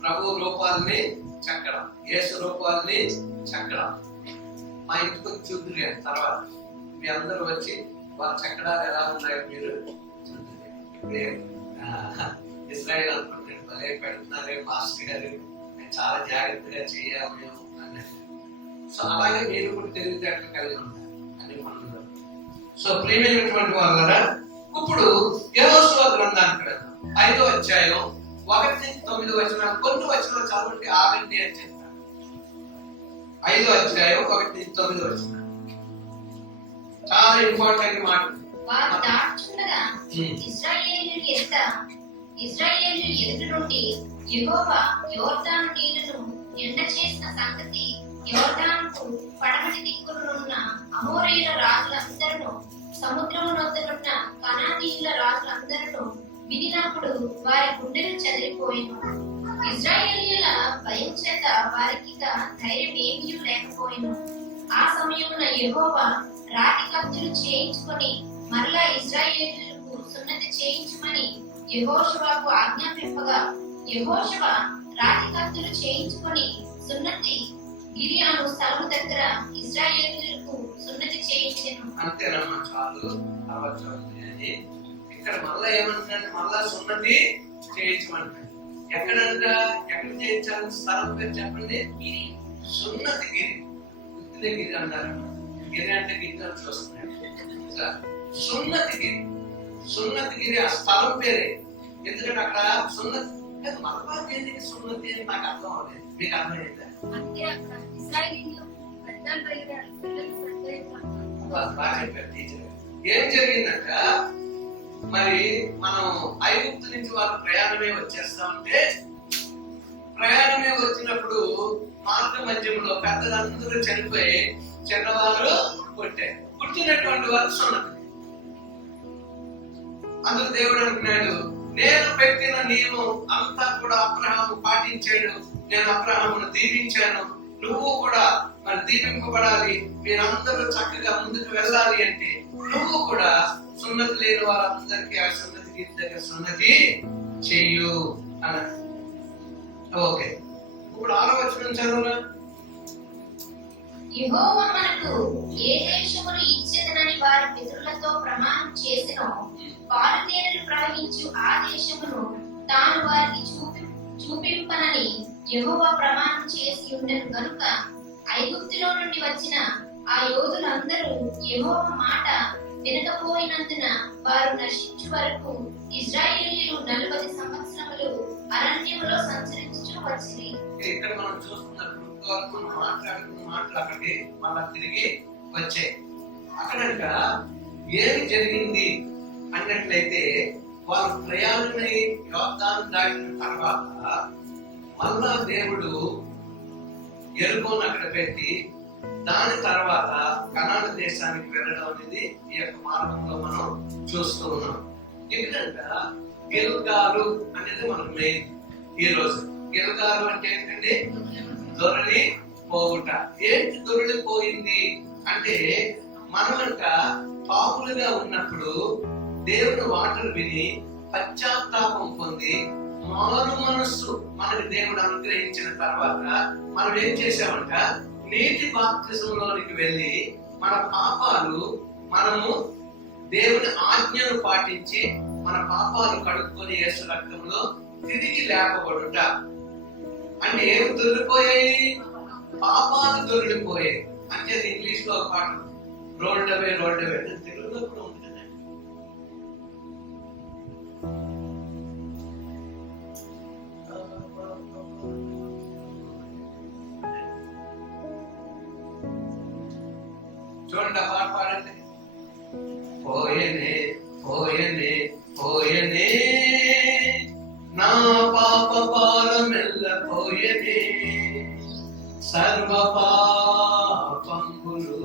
ప్రభు రూపాలని చెక్కడం, యేసు రూపాలని చెక్కడం. మా ఇంటికి వచ్చి చూద్దురు తర్వాత మీ అందరూ వచ్చి వాళ్ళ చెక్కడాలు ఎలా ఉన్నాయో మీరు చూద్దురు. ఇజ్రాయెల్ అనుకుంటారు భలే పెడుతున్నారే మాస్టర్ గారు, చాలా జాగ్రత్తగా చేయాలి మేము అన్నట్టు. సో అలాగే మీరు కూడా తెలివితేటలు కలిగి ఉంటారు అన్ని పనుల్లో. సో ప్రియమైనటువంటి వాళ్ళ ఇప్పుడు యెహోషువ గ్రంథానికి వెళ్దాం. 5వ అధ్యాయం 1-9 వచనాలు. కొన్ని వచనాలు చదవండి, ఆగండి అని చెప్తాను. 5వ అధ్యాయం 1-9 వచనాలు చాలా ఇంపార్టెంట్ మాట. వారు దాటుచుండగా ఇశ్రాయేలీయుల ఎదుట నుండి యెహోవా యోర్దాను నీళ్లను ఎండ చేసిన సంగతి యోర్దానుకు పడమటి దిక్కునున్న అమోరీయుల రాజులందరూ సముద్రము నొద్దనున్న కనానీయుల రాజులందరూ వినినప్పుడు వారి గుండెలు చెదిరిపోయిను. ఇశ్రాయేలీయుల భయం చేత వారికి ధైర్యం ఏమీ లేకపోయిను. ఆ సమయమున యెహోవా రాతి కత్తులు చేయించుకొని మరలా ఇశ్రాయేలీయులకు సున్నతి చేయించమని యెహోషువకు ఆజ్ఞాపింపగా, యెహోషువ రాతి కత్తులు చేయించుకొని సున్నతి గిరియాను స్థలము దగ్గర ఇశ్రాయేలీయులకు సున్నతి చేయించెను. అంతేనమ్మా, చాలు. ఇక్కడ మళ్ళా ఏమంటాడు? మళ్ళా సున్నతి చేయించమంటాడు. ఎక్కడంట? ఎక్కడ చేయించాలని స్థలం పేరు చెప్పండి. సున్నతి గిరి. గుర్తులే గిరి అన్నారు. గిరి అంటే గిరి చూస్తున్నాడు. సున్నతి గిరి, సున్నతి గిరి ఆ స్థలం పేరే. ఎందుకంటే అక్కడ సున్నతి మళ్ళా దేనికి సున్నతి అని నాకు అర్థం అవ్వలేదు. మీకు అర్థమైందా? ఏం జరిగిందంట, మరి మనం ఐగుప్తు నుంచి వాళ్ళు ప్రయాణమే వచ్చేస్తా ఉంటే, ప్రయాణమే వచ్చినప్పుడు మార్గ మధ్యంలో పెద్దలందరూ చనిపోయి చిన్నవారు పుట్టారు. పుట్టినటువంటి వారు సున్నతి. అందుకు దేవుడు అంటున్నాడు, నేను పెట్టిన నియమం అంతా కూడా అబ్రహాము పాటించాడు. నేను అబ్రహామును దీవించాను, నువ్వు కూడా మరి దీవింపబడాలి, మీరందరూ చక్కగా ముందుకు వెళ్ళాలి అంటే నువ్వు కూడా సున్నతి లేని వారందరికీ ఆ సున్నతి ఇంటి దగ్గర సున్నతి చెయ్యు అన్నాడు. ఓకే, ఇప్పుడు 6వ వచనం చదవరా. యెహోవా మనకు ఏ దేశమును ఇచ్చేదనని వారి పితరులతో ప్రమాణం చేసెనో పాలుతేనెలు ప్రవహించు ఆ దేశమును తాను వారికి చూపింపనని యెహోవా ప్రమాణం చేసి ఉండెను గనుక ఐగుప్తులో నుండి వచ్చిన ఆ యోధులందరూ యెహోవా మాట వినకపోయినందున వారు నశించు వరకు ఇశ్రాయేలీయులు 40 సంవత్సరములు అరణ్యములో సంచరించుచూ వచ్చింది. ఇక్కడ మనం చూస్తున్నప్పుడు మనం మాట్లాడుకున్న మాటలు అక్కడికి మళ్ళా తిరిగి వచ్చాయి. అక్కడంట ఏమి జరిగింది అన్నట్లయితే, వారు ప్రయాణమై యోర్దాను దాటిన తర్వాత మళ్ళా దేవుడు ఎరుకోను అక్కడ పెట్టి దాని తర్వాత కనాను దేశానికి వెళ్ళడం అనేది ఈ యొక్క మార్గంలో మనం చూస్తూ ఉన్నాం. ఎందుకంటే గిల్గాలు అనేది మనకు మెయిన్ ఈ రోజు. గిల్గాలు అంటే ఏంటంటే దొరలి పోవుట. ఏంటి దొరలి పోయింది అంటే, మనమంట పాపులుగా ఉన్నప్పుడు దేవుని మాటలు విని పశ్చాత్తాపం పొంది మారు మనస్సు మనకి దేవుడు అనుగ్రహించిన తర్వాత మనం ఏం చేసామంట, నీటి బాప్తిజంలోనికి వెళ్ళి మన పాపాలు మనము దేవుని ఆజ్ఞను పాటించి మన పాపాలు కడుక్కొని యేసు రక్తంలో తిరిగి లేపబడుట. అంటే ఏమి దొరికిపోయాయి? పాపాలు దొరికిపోయాయి. అంటే ఇంగ్లీష్ లో పాట రోల్డ్ అవే తెలుగులో కూడా ఉంటుంది. చూడండి, ఆ పాట పాడండి. పోయనే పోయనే పోయనే నా పాప పాలమెల్ల పోయనే సర్వ పాపంబులు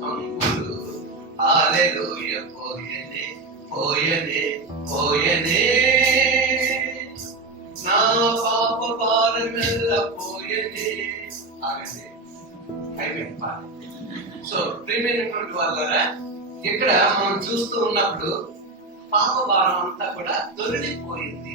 కంబులు హల్లెలూయా పోయనే పోయనే పోయనే నా పాప పాలమెల్ల పోయనే. ఆగండి, అయిపోయింది పాట. సో ప్రియమైనటువంటి వాళ్ళారా, ఇక్కడ మనం చూస్తూ ఉన్నప్పుడు పాప భారం అంతా కూడా దొరికిపోయింది.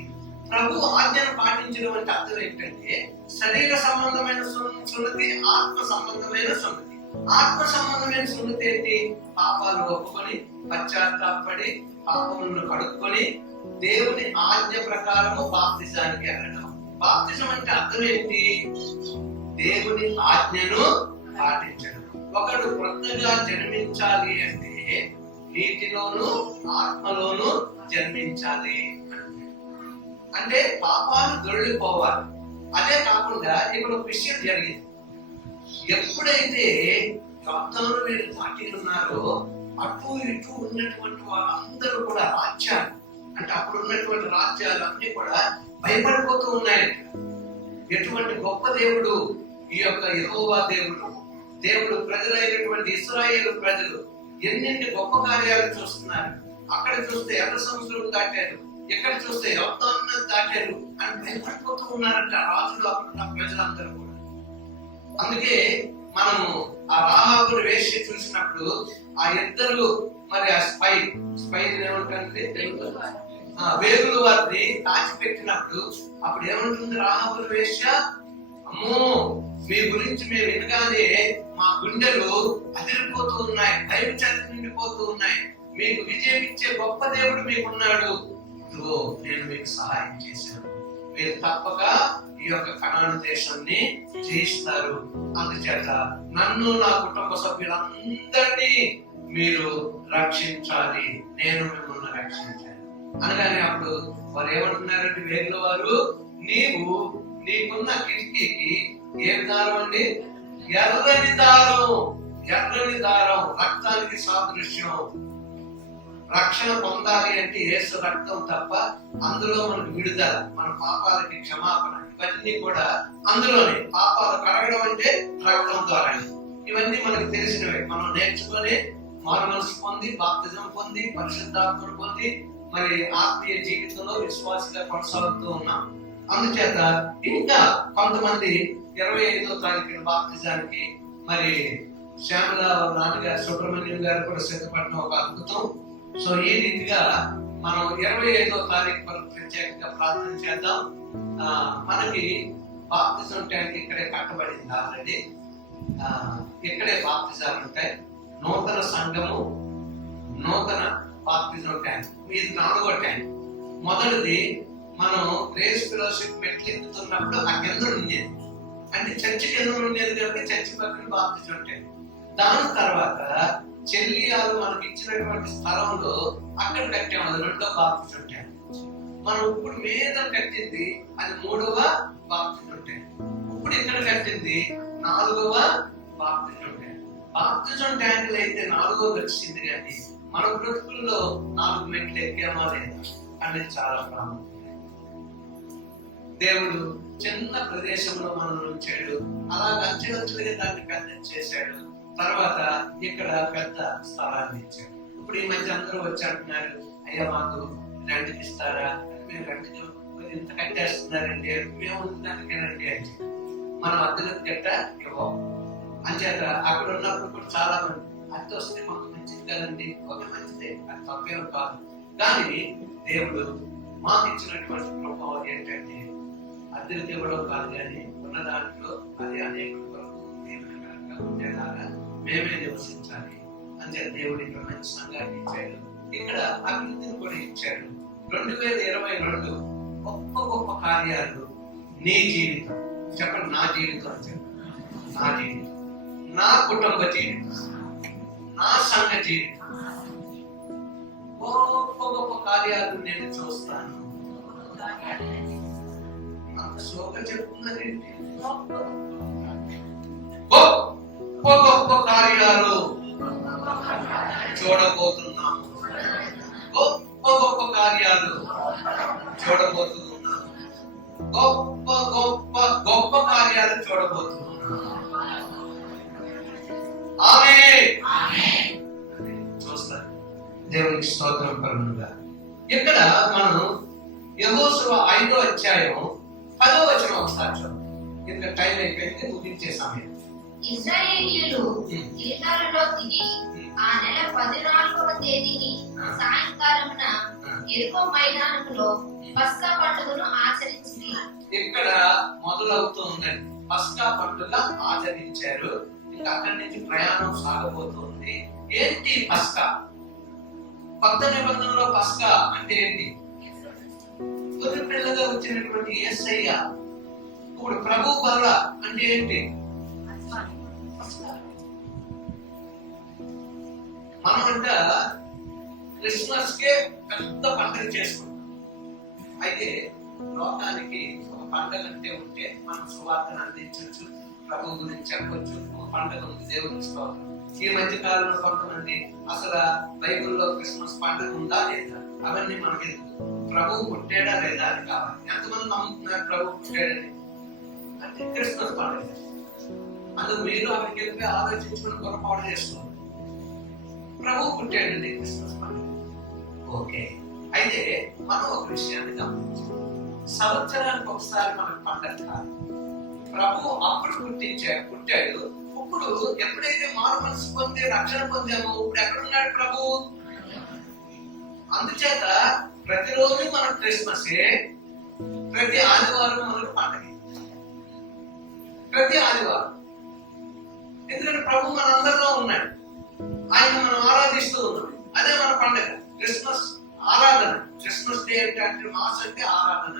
ప్రభు ఆజ్ఞను పాటించడం అంటే అర్థం ఏంటంటే, శరీర సంబంధమైన సున్నతి, ఆత్మ సంబంధమైన సున్నతి. ఆత్మ సంబంధమైన సున్నతి ఏంటి? పాపాలు ఒప్పుకొని పశ్చాత్తాపడి పాపములను కడుక్కొని దేవుని ఆజ్ఞ ప్రకారము బాప్తిజానికి వెళ్ళడం. బాప్తిజం అంటే అర్థం ఏంటి? దేవుని ఆజ్ఞను పాటించడం. ఒకడు కొత్తగా జన్మించాలి అంటే నీటిలోను ఆత్మలోను జన్మించాలి. అంటే పాపాలు దొరికిపోవాలి. అదే కాకుండా ఇక్కడ ఒక విషయం జరిగింది. ఎప్పుడైతే యోర్దాను మీరు దాటి ఉన్నారో అటు ఇటు ఉన్నటువంటి వాళ్ళందరూ కూడా రాజ్యాలు, అంటే అప్పుడు ఉన్నటువంటి రాజ్యాలు అన్ని కూడా భయపడిపోతూ ఉన్నాయి. ఎటువంటి గొప్ప దేవుడు ఈ యొక్క యెహోవా దేవుడు. దేవుడు ప్రజలైనటువంటి ఇశ్రాయేలు ప్రజలు ఎన్నెన్ని గొప్ప కార్యాలు చూస్తున్నారు. అక్కడ చూస్తే ఎర్ర సముద్రం దాటారు, ఎక్కడ చూస్తే యోర్దాను దాటారు అని భయపడిపోతూ ఉన్నారంట రాజులు, అక్కడ ప్రజలందరూ కూడా. అందుకే మనము ఆ రాహాబుని వేశ్య చూసినప్పుడు ఆ ఇద్దరు మరి ఆ స్పై ఏమంటారంటే వేగుల వారిని దాచిపెట్టినప్పుడు అప్పుడు ఏమంటుంది రాహాబుని వేశ్య, అమ్మో మీ గురించి మేము వినగానే మా గుండెలు అదిరిపోతూ ఉన్నాయి, భయం చేత నిండిపోతూ ఉన్నాయి. మీకు విజయం ఇచ్చే గొప్ప దేవుడు మీకున్నాడు, ఇదిగో నేను మీకు సహాయం చేశాను, మీరు తప్పక ఈ యొక్క కనాను దేశాన్ని జయిస్తారు. అందుచేత నన్ను నా కుటుంబ సభ్యులందరినీ మీరు రక్షించాలి, నేను మిమ్మల్ని రక్షించాను అనగానే అప్పుడు వారు ఏమంటున్నారంటే వేగుల వారు, నీవు నీకున్న కిటికీకి ఏ దారం అండి? ఎర్రని దారం. ఎర్రని దారం రక్తానికి సాదృశ్యం. రక్షణ పొందాలి అంటే యేసు రక్తం తప్ప అందులో మనకు విడుదల, మన పాపాలకి క్షమాపణ, ఇవన్నీ కూడా అందులోనే. పాపాలు కడగడం అంటే రక్తం ద్వారా. ఇవన్నీ మనకు తెలిసినవే. మనం నేర్చుకొని మారు మనసు పొంది బాప్తిజం పొంది పరిశుద్ధాత్మను పొంది మరి ఆత్మీయ జీవితంలో విశ్వాసంగా కొనసాగుతూ ఉన్నాం. అందుచేత ఇంకా కొంతమంది 25వ తారీఖున బాప్తిజానికి మరి శ్యామల నాన్నగారు సుబ్రహ్మణ్యం గారు కూడా సిద్ధపడిన ఒక అద్భుతం. సో ఈ రీతిగా మనం 25వ తారీఖు వరకు ప్రత్యేకంగా ప్రార్థన చేద్దాం. మనకి బాప్తిజం ట్యాంక్ ఇక్కడే కట్టబడింది ఆల్రెడీ. ఇక్కడే బాప్తిజాలు ఉంటాయి. నూతన సంఘము, నూతన బాప్తిజం ట్యాంక్. ఇది 4వ ట్యాంక్. మొదటిది మనం గ్రేస్ ఫెలోషిప్ మెట్లు ఎక్కుతున్నప్పుడు ఆ కింద ఉండేది, అంటే చర్చి కింద ఉండేది కనుక చర్చి పక్కన బాప్తిజం ట్యాంక్. దాని తర్వాత చెల్లియాలు మనకి ఇచ్చినటువంటి స్థలంలో అక్కడ కట్టాము, అది 2వ బాప్తిజం ట్యాంక్. మనం ఇప్పుడు మీద కట్టింది అది 3వ బాప్తిజం ట్యాంక్. ఇప్పుడు ఇక్కడ కట్టింది 4వ బాప్తిజం ట్యాంక్. బాప్తిజం ట్యాంకులు అయితే 4వది వచ్చింది, కానీ మన బ్రతుకుల్లో 4 మెట్లు ఎక్కామా లేదా అనేది చాలా ప్రాముఖ్యం. దేవుడు చిన్న ప్రదేశంలో మనం ఉంచాడు, అలాగ అంచెలంచెలుగా దాన్ని పెద్ద చేశాడు. తర్వాత ఇక్కడ పెద్ద స్థలాన్ని ఇచ్చాడు. ఇప్పుడు ఈ మధ్య అందరూ వచ్చి అంటున్నారు, అయ్యా మాకు రెంట్కి ఇస్తారా, మేము రెంట్కి ఇంత కట్టేస్తున్నారండి, మేము దానికేనండి అని. మనం అద్దెలకు గట్ట ఇవ్వం. అంచేత అక్కడ ఉన్నప్పుడు కూడా చాలా మంది అద్దె వస్తే మాకు మంచిది కదండి, ఒక మంచిదే, అది తప్పేం కాదు. కానీ దేవుడు మాకు ఇచ్చినటువంటి ప్రభావం ఏంటంటే అద్దెలకు ఇవ్వడం కాదు, కానీ ఉన్న దాంట్లో అది అనేక ఉండేలాగా మేమే నివసించాలి. అంతే దేవుడు ఇక్కడ మంచి సంఘాన్ని ఇచ్చాడు, ఇక్కడ అభివృద్ధిని కూడా ఇచ్చాడు. 2022 గొప్ప గొప్ప కార్యాలు నీ జీవితం. చెప్పండి, నా జీవితం అని చెప్పండి. నా జీవితం, నా కుటుంబ జీవితం, నా సంఘ జీవితం, గొప్ప గొప్ప కార్యాలు నేను చూస్తాను. అంత స్లోగా చెప్తున్నారేంటి? గొప్ప గొప్ప కార్యాలు చూడబోతున్నాము. గొప్ప గొప్ప కార్యాలు చూడబోతున్నాము. గొప్ప గొప్ప గొప్ప కార్యాలు చూడబోతున్నాము. చూస్తారు. దేవునికి స్తోత్రం కలుగునుగా. ఇక్కడ మనం యెహోషువ 5వ అధ్యాయం 10వ వచనం ఒకసారి చూద్దాం. ఇంకా టైం అయిపోయింది, ముగించే సమయం. ఇశ్రాయేలీయులు గిల్గాలులో దిగి ఆ నెల 14వ తేదీని సాయంకాలమున యెరికో మైదానములో పస్కా పండుగను ఆచరించింది. ఇక్కడ మొదలవుతుందండి, పస్కా పండుగ ఆచరించారు. ఇంకా అక్కడి నుంచి ప్రయాణం సాగబోతుంది. ఏంటి పస్కా? కొత్త నిబంధనలో పస్కా అంటే ఏంటి? గొర్రె పిల్లగా వచ్చినటువంటి యేసయ్య. ఇప్పుడు ప్రభు బల అంటే ఏంటి? మనమంట క్రిస్మస్ కే పెద్ద పండుగ చేసుకుంటాం. అయితే లోకానికి ఒక పండుగ అంటే ఉంటే మనం సువార్తను అందించవచ్చు, ప్రభు గురించి చెప్పొచ్చు. ఒక పండుగ ఉంది, దేవునికి స్తోత్రం. ఈ మధ్య కాలంలో కొంతమంది అసలు బైబిల్లో క్రిస్మస్ పండుగ ఉందా లేదా అవన్నీ మనకి ప్రభు పుట్టాడా లేదా అని కావాలి. ఎంతమంది నమ్ముతున్నారు ప్రభు పుట్టాడని? అంటే క్రిస్మస్ పండుగ. అందుకు మీరు అక్కడికి వెళ్ళి ఆలోచించుకుని పొరపాటు చేస్తున్నారు. ప్రభు పుట్టాడండి క్రిస్మస్ పండుగ. ఓకే, అయితే మనం ఒక విషయాన్ని గమనించాం. సంవత్సరానికి ఒకసారి మనకు పండుగ కాదు. ప్రభు అప్పుడు పుట్టాడు. ఇప్పుడు ఎప్పుడైతే మారు మనసు పొంది రక్షణ పొందామో ఇప్పుడు ఎక్కడున్నాడు ప్రభు? అందుచేత ప్రతిరోజు మనకు క్రిస్మసే, ప్రతి ఆదివారం మనకు పండుగ. ప్రతి ఆదివారం, ఎందుకంటే ప్రభు మనందరిలో ఉన్నాడు, ఆయన మనం ఆరాధిస్తూ ఉన్నాం. అదే మన పండుగ, క్రిస్మస్ ఆరాధన. క్రిస్మస్ డే అంటే మాస్ అంటే ఆరాధన,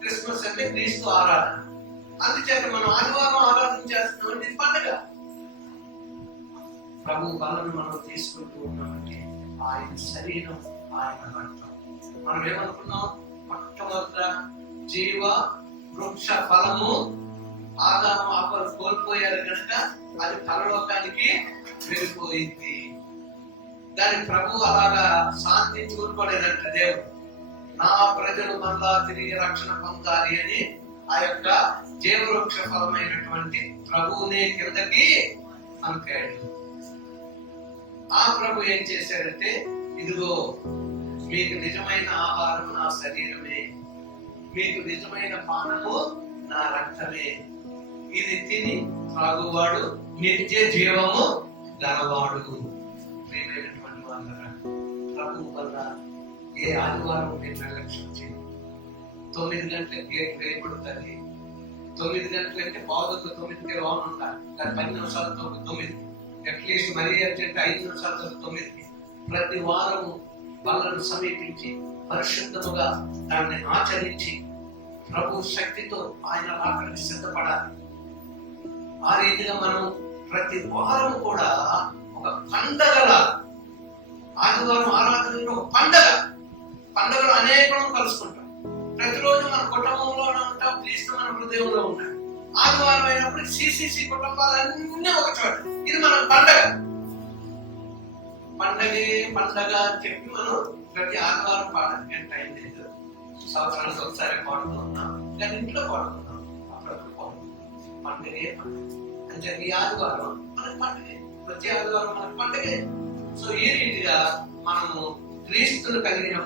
క్రిస్మస్ అంటే క్రీస్తు ఆరాధన. అందుచేత మనం ఆదివారం ఆరాధన చేస్తున్నాం అంటే ఇది పండుగ. ప్రభు బలను మనం తీసుకుంటూ ఉన్నామంటే ఆయన శరీరం, ఆయన రక్తం. మనం ఏమనుకున్నాం? మొట్టమొదట జీవ వృక్ష ఫలము ఆదాము అవ్వలు కోల్పోయారు కనుక అది పరలోకానికి వెళ్ళిపోయింది. దాని ప్రభు అలాగా శాంతి చూపలేదంట దేవుడు. నా ప్రజలు మళ్ళా తిరిగి రక్షణ పొందాలి అని ఆ యొక్క జీవవృక్ష ఫలమైనటువంటి ప్రభువునే కిందకి అంకాడు. ఆ ప్రభు ఏం చేశాడంటే, ఇదిగో మీకు నిజమైన ఆహారం నా శరీరమే, మీకు నిజమైన పానము నా రక్తమే, ఇది తిని త్రాగువాడు నిత్య జీవము గలవాడు. ప్రియమైనటువంటి వాళ్ళరా, ప్రభు వల్ల ఏ ఆదివారం మీరు నిర్లక్ష్యం చేయండి. 9 గంటలకు గేట్ వేయబడుతుంది. 9 గంటలంటే బాగుంది, 9కి లోన్ ఉంటారు. కానీ 10 నిమిషాలతో 9, అట్లీస్ట్ మరీ అర్జెంట్ 5 నిమిషాలతో 9కి ప్రతి వారము వాళ్ళను సమీపించి పరిశుద్ధముగా దాన్ని ఆచరించి ప్రభు శక్తితో ఆయన రాకడానికి సిద్ధపడాలి. ఆ రీతిగా మనం ప్రతి వారం కూడా ఒక పండగలా, ఆదివారం ఆరాధనలో ఒక పండగలు అనేకం కలుసుకుంటాం. ప్రతిరోజు మన కుటుంబంలోనే ఉంటాం, క్రీస్తు మన హృదయంలో ఉంటాం. ఆదివారం అయినప్పుడు సిసిసి కుటుంబాలన్నీ ఒక చోట. ఇది మన పండగ అని చెప్పి మనం ప్రతి ఆదివారం పాడాలి. నేను టైం లేదు, సంవత్సరానికి ఒకసారి పాడుతూ ఉన్నాం, కానీ ఇంట్లో పాడుతున్నాం, అప్పుడప్పుడు పాడుతున్నాం. పండగే అని చెప్పి ఈ ఆదివారం మనకు పండగే, ప్రతి ఆదివారం మనకు పండగే. సో ఈ రీతిగా మనము క్రీస్తును కలిగిన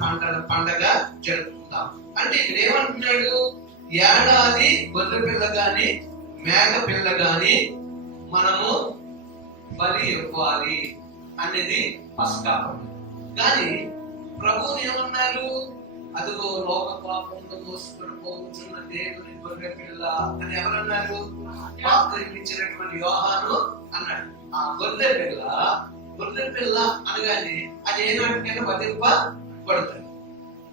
పండగ జరుపుకుందాం. అంటే ఇక్కడ ఏమంటున్నాడు? ఏడాది గొర్రె పిల్ల గాని మేక పిల్ల గాని మనము బలి ఇవ్వాలి అనేది పస్కా. కానీ ప్రభువుని ఏమన్నారు? అదిగో లోక పాపంలో మోసుకొని పోతున్న దేవుని గొర్రె పిల్ల అని ఎవరన్నారు? ఇచ్చినటువంటి యోహాను అన్నాడు. ఆ గొర్రె పిల్ల అనగానే అది ఏనాటికైనా వధింపబడుతుంది.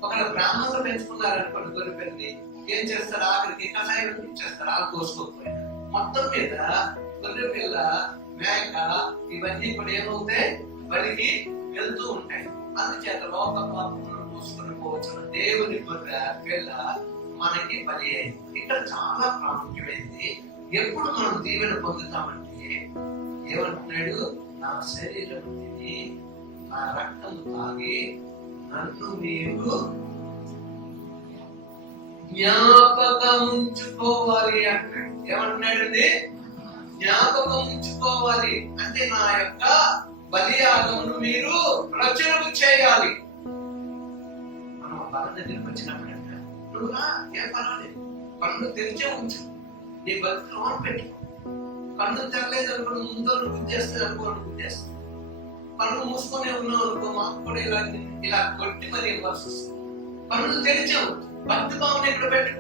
ఒకవేళ బ్రాహ్మణులు పెంచుకున్నారనుకోండి గొర్రె పిల్లని, ఏం చేస్తారు? ఆఖరికి కషాయం ఇచ్చేస్తారు, ఆ కోసుకోకపోయినా. మొత్తం మీద గొర్రె పిల్ల, మేక ఇవన్నీ కూడా ఏమవుతాయి? బలికి వెళ్తూ ఉంటాయి. అందుచేత లోక పాపములను మోసుకొని పోవచ్చు దేవుని గొర్రె పిల్ల మనకి బలి అయింది. ఇక్కడ చాలా ప్రాముఖ్యమైనది. ఎప్పుడు మనం దీవెన పొందుతామంటే ఏమంటున్నాడు? నా శరీరం తిని నా రక్తం తాగి నన్ను మీరు జ్ఞాపకం ఉంచుకోవాలి అంటాడు. ఏమంటున్నాడండి? జ్ఞాపకం ఉంచుకోవాలి అంటే నా యొక్క బలియాగమును మీరు ప్రచురణ చేయాలి. మనం బల దగ్గరికి వచ్చినప్పుడంట, నువ్వు ఏం పర్వాలేదు, కన్ను తెరిచే ఉంచు, నీ బతుకు లోన్ పెట్టు. కన్ను తెరలేదు అనుకో, ముందు గుర్తు చేస్తే అనుకో, గుర్తేస్తాను. కన్ను మూసుకొని ఉన్నావు అనుకో, మాకు కూడా ఇలా కొట్టి మరి ఇవ్వాల్సి వస్తుంది. కన్ను తెరిచావు, భక్తి భావన ఇక్కడ పెట్టు.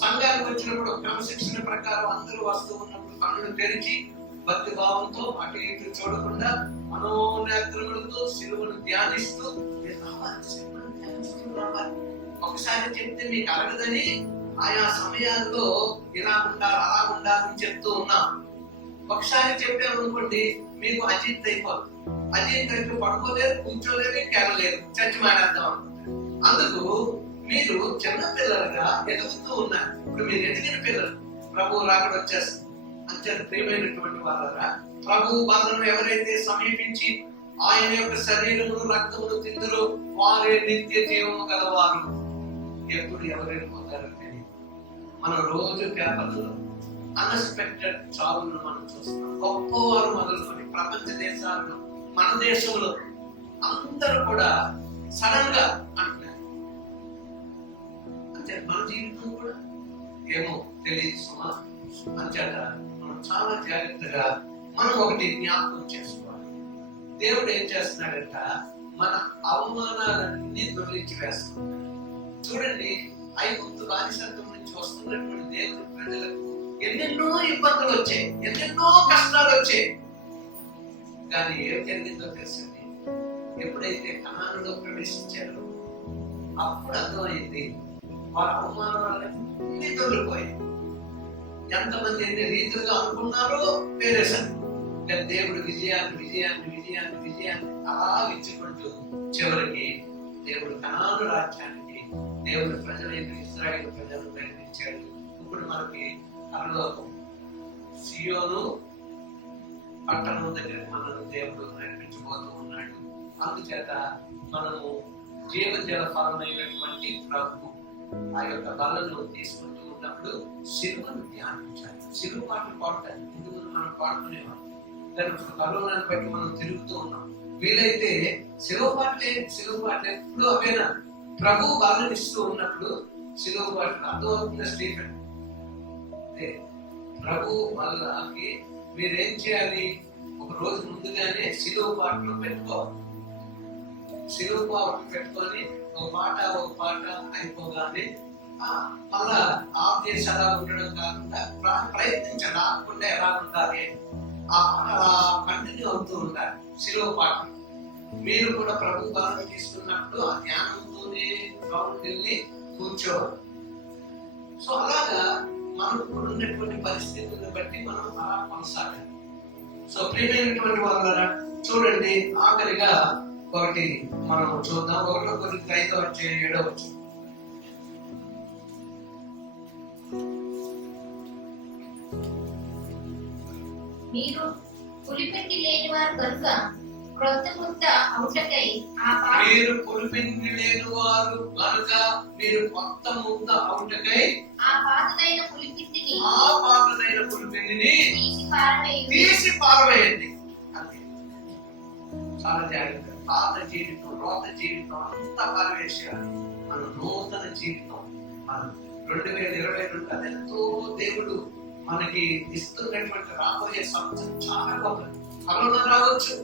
సంఘానికి వచ్చినప్పుడు క్రమశిక్షణ ప్రకారం అందరూ వస్తూ ఉన్నప్పుడు కన్నులు తెరిచి భక్తి భావంతో అటు ఇటు చూడకుండా మనోనేత్రములతో శిలువను ధ్యానిస్తూ ఒకసారి చెప్తే మీకు అరగదని ఆయా సమయాల్లో ఇలా ఉండాలి అలా ఉండాలని చెప్తూ ఉన్నాం. ఒకసారి చెప్పామనుకోండి మీకు అజీత్ అయిపోతుంది. అజీత్ అయితే పడుకోలేరు, కూర్చోలేరు, కెరలేరు, చచ్చి మానేద్దాం అనుకుంటారు. అందుకు మీరు చిన్న పిల్లలుగా ఎదుగుతూ ఉన్నారు. ఇప్పుడు మీరు ఎదిగిన పిల్లలు, ప్రభు రాకడ వచ్చేస్తుంది. అంతే ప్రియమైనటువంటి వాళ్ళరా, ప్రభు వాళ్ళను ఎవరైతే సమీపించి ఆయన యొక్క శరీరమును రక్తమును తిందురో వారే నిత్య జీవము గలవారు. ఎప్పుడు ఎవరైనా పొందారో తెలియదు. మనం రోజు పేపర్లో అన్ఎక్స్పెక్టెడ్ చావులను మనం చూస్తున్నాం. గొప్పవారు మొదలుకొని ప్రపంచ దేశాల్లో, మన దేశంలో అందరూ కూడా సడన్ గా అంటున్నారు. అంటే మన జీవితం కూడా ఏమో తెలియదు సుమా. అంచేత మనం చాలా జాగ్రత్తగా మనం ఒకటి జ్ఞాపకం చేసుకోవాలి. దేవుడు ఏం చేస్తున్నాడంట? మన అవమానాలన్నీ దొరికి వేస్తున్నాడు. చూడండి, ఐగుప్తు బానిసత్వం నుంచి వస్తున్నటువంటి దేవుని ప్రజలకు ఎన్నెన్నో ఇబ్బందులు వచ్చాయి, ఎన్నెన్నో కష్టాలు వచ్చాయి. కానీ ఏం జరిగిందో తెలిసింది. ఎప్పుడైతే కనానులో ప్రవేశించారో అప్పుడు అర్థమైంది వారి అవమానాలన్నీ దొరికిపోయాయి. ఎంతమంది ఎన్ని రీతులుగా అనుకున్నారో పేరేశారు. కానీ దేవుడు విజయాన్ని అలా ఇచ్చుకుంటూ చివరికి దేవుడు కనాను రాజ్యానికి దేవుడు ప్రజలైన ఇశ్రాయేలు ప్రజలను ప్రయత్నించాడు. ఇప్పుడు మనకి పరలోకం సియోను పట్టణం దగ్గరికి మనల్ని దేవుడు నడిపించబోతూ ఉన్నాడు. అందుచేత మనము జీవజల ఫలమైనటువంటి ప్రభు ఆ యొక్క బలను తీసుకుంటూ ఉన్నప్పుడు శిలువను ధ్యానించాలి. శిలువ పాటలు పాడతారు, ఎందుకు మనం పాడుకునేవాళ్ళం. కరోనాను బట్టి మనం తిరుగుతూ ఉన్నాం. వీలైతే శిలువ పాటలు ఎప్పుడు అవేనా ప్రభు బలను ఇస్తూ ఉన్నప్పుడు శిలువ పాటలు అర్థమవుతున్న స్టీఫెన్ ప్రభు వల్లకి మీరేం చేయాలి? ఒక రోజు ముందుగానే సిలువ పాటలు పెట్టుకోవాలి. సిలువ పాటలు పెట్టుకొని ఒక పాట అయిపోగానే మళ్ళా ఆఫ్ చేసి అలా ఉండడం కాకుండా ప్రయత్నించండి, ఆకుండా ఎలా ఉండాలి ఆ కంటిన్యూ అవుతూ ఉండాలి సిలువ పాటలు. మీరు కూడా ప్రభు బలం తీసుకున్నప్పుడు ఆ ధ్యానంతోనే గ్రౌండ్కి వెళ్ళి కూర్చోవాలి. సో అలాగా మనకు ఉన్నటువంటి పరిస్థితులను బట్టి మనం అలా కొనసాగాలి. సో ప్రియమైనటువంటి వాళ్ళ చూడండి, ఆఖరిగా ఒకటి మనం చూద్దాం. 1 కొరింథీ 5:7. మీరు పులిపిండి లేని వారు కనుక క్రొత్త ముద్ద అవుటకై ఆ పాత మీరు పులిపిండి లేని వారు కనుక మీరు కొత్త ముద్ద అవుటకై ఆ పాతదైన పులిపిండిని తీసి పారవేయండి. అంతే. చాలా జాగ్రత్త. పాత జీవితం, రోత జీవితం అంతా పారవేసేయాలి. మన నూతన జీవితం మనం 2022 అదెంతో దేవుడు మనకి ఇస్తున్నటువంటి రాబోయే సంవత్సరం చాలా గొప్పది. కరోనా రావచ్చు,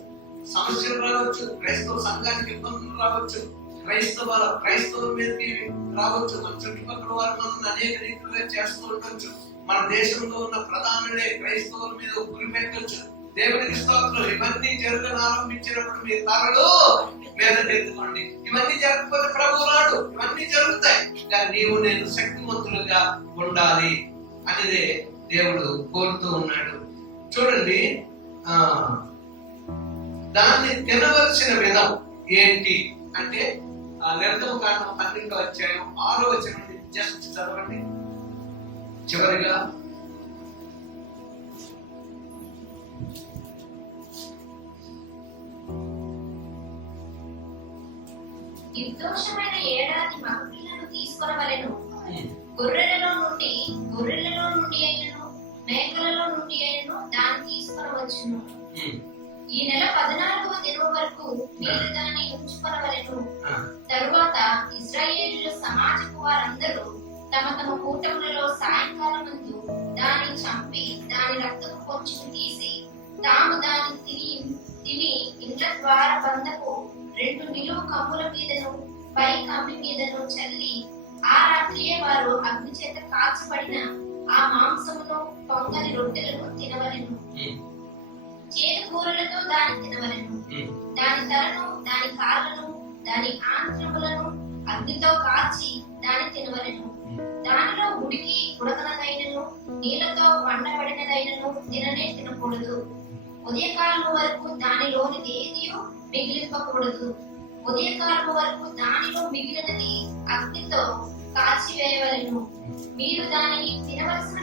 సమస్యలు రావచ్చు, క్రైస్తవ సంఘానికి ఇబ్బందులు రావచ్చు, క్రైస్తవుల మీదకి రావచ్చు, మన చుట్టుపక్కల వారు మనల్ని అనేక రీతిలో చేస్తూ ఉండొచ్చు, మన దేశంలో ఉన్న ప్రధానులే క్రైస్తవుల మీద గురిపెట్టవచ్చు. దేవునికి స్తోత్రం. ఇవన్నీ జరగని ఆరంభించినప్పుడు మీ తలలు మీద ఎత్తుకోండి. ఇవన్నీ జరగకపోతే ప్రభు రాడు. ఇవన్నీ జరుగుతాయి, కానీ నీవు నేను శక్తివంతులుగా ఉండాలి అనేదే దేవుడు కోరుతూ ఉన్నాడు. చూడండి, దాన్ని తినవలసిన విధం ఏంటి అంటే నిర్గమకాండం 12:6 జస్ట్ చదవండి. చివరిగా నిర్దోషమైన ఏడాది మగపిల్లను తీసుకొనవలెను. గొర్రెలలో నుండి అయినను మేకలలో నుండి అయినను దాన్ని తీసుకొనవచ్చును. ఈ నెల 14వ దినం వరకు మీరు దాన్ని ఉంచుకొనవలెను. తరువాత ఇశ్రాయేలీయుల సమాజపు వారందరూ తమ తమ కూటములలో సాయంకాలం ముందు దాన్ని చంపి దాని రక్తము కొంచెం తీసి తాము దాన్ని తిని ఇండ్ల ద్వార బంధపు 2 నిలువు కమ్ముల మీదను పై కమ్మి మీదను చల్లి ఆ రాత్రియే వారు అగ్ని చేత కాల్చబడిన ఆ మాంసమును పొంగని రొట్టెలను తినవలెను. చేదు కూరలతో దాన్ని తినవలెను. దాని తలను, దాని కాళ్ళను, దాని ఆంత్రములను అగ్నితో కాల్చి దాన్ని తినవలెను. దానిలో ఉడకనదైనను నీళ్లతో వండబడినదైనను తినకూడదు. ఉదయకాలం వరకు దానిలోని ఏదియో మిగిలింపకూడదు. ఉదయకాలం వరకు దానిలో మిగిలినది అగ్నితో కాల్చివేయవలెను. మీరు దానిని తినవలసిన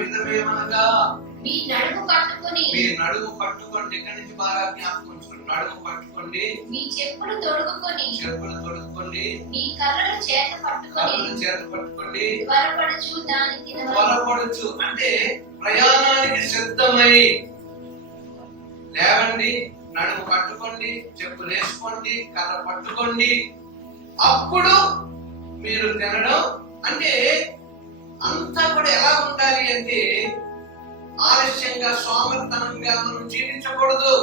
విధమేమనగా మీ నడుము పట్టుకొని ఇక్కడి నుంచి బాగా జ్ఞాపకం ఉంచుకోండి. నడుము పట్టుకోండి, మీ చెప్పులు తొడుగుకొని మీ కర్రలు చేత పట్టుకొని త్వరపడచ్చు దాన్ని తినవలెను. అంటే ప్రయాణానికి సిద్ధమై లేవండి, నడుము పట్టుకోండి, చెప్పులు వేసుకోండి, కర్ర పట్టుకోండి, అప్పుడు మీరు తినడం. అంటే అంతా కూడా ఎలా ఉండాలి అంటే ఆలస్యంగా సోమరితనంగా మనం జీవించకూడదు.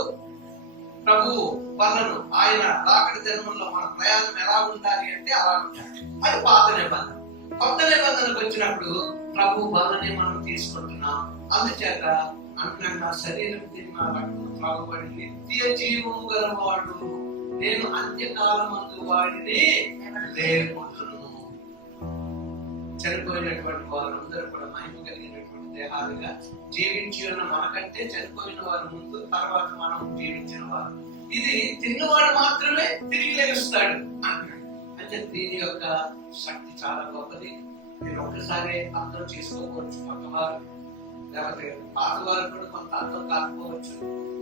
ప్రభు వలన ఆయన రాకడి జన్మంలో మన ప్రయాణం ఎలా ఉండాలి అంటే అలా ఉండాలి. అది పాత నిబంధన. కొత్త నిబంధనకు వచ్చినప్పుడు ప్రభు వలనే మనం తీసుకుంటున్నాం. అందుచేత అంటున్నా, శరీరం తిన్న రక్తం త్రాగబడి నిత్య జీవము గలవాడు నేను అంత్యకాలమందు వాడిని లేకుంటున్నాను. చనిపోయినటువంటి వారందరూ కూడా మహిమ కలిగినటువంటి దేహాలుగా జీవించి ఉన్న మనకంటే చనిపోయిన వారి ముందు, తర్వాత మనం జీవించిన వారు. ఇది తిన్నవాడు మాత్రమే తిరిగి లేస్తాడు అంటున్నాడు. అంటే దీని యొక్క శక్తి చాలా గొప్పది. మీరు ఒక్కసారి అర్థం చేసుకోవచ్చు. కొత్తవారు లేకపోతే పాతవారు కూడా కొంత అర్థం కాకపోవచ్చు,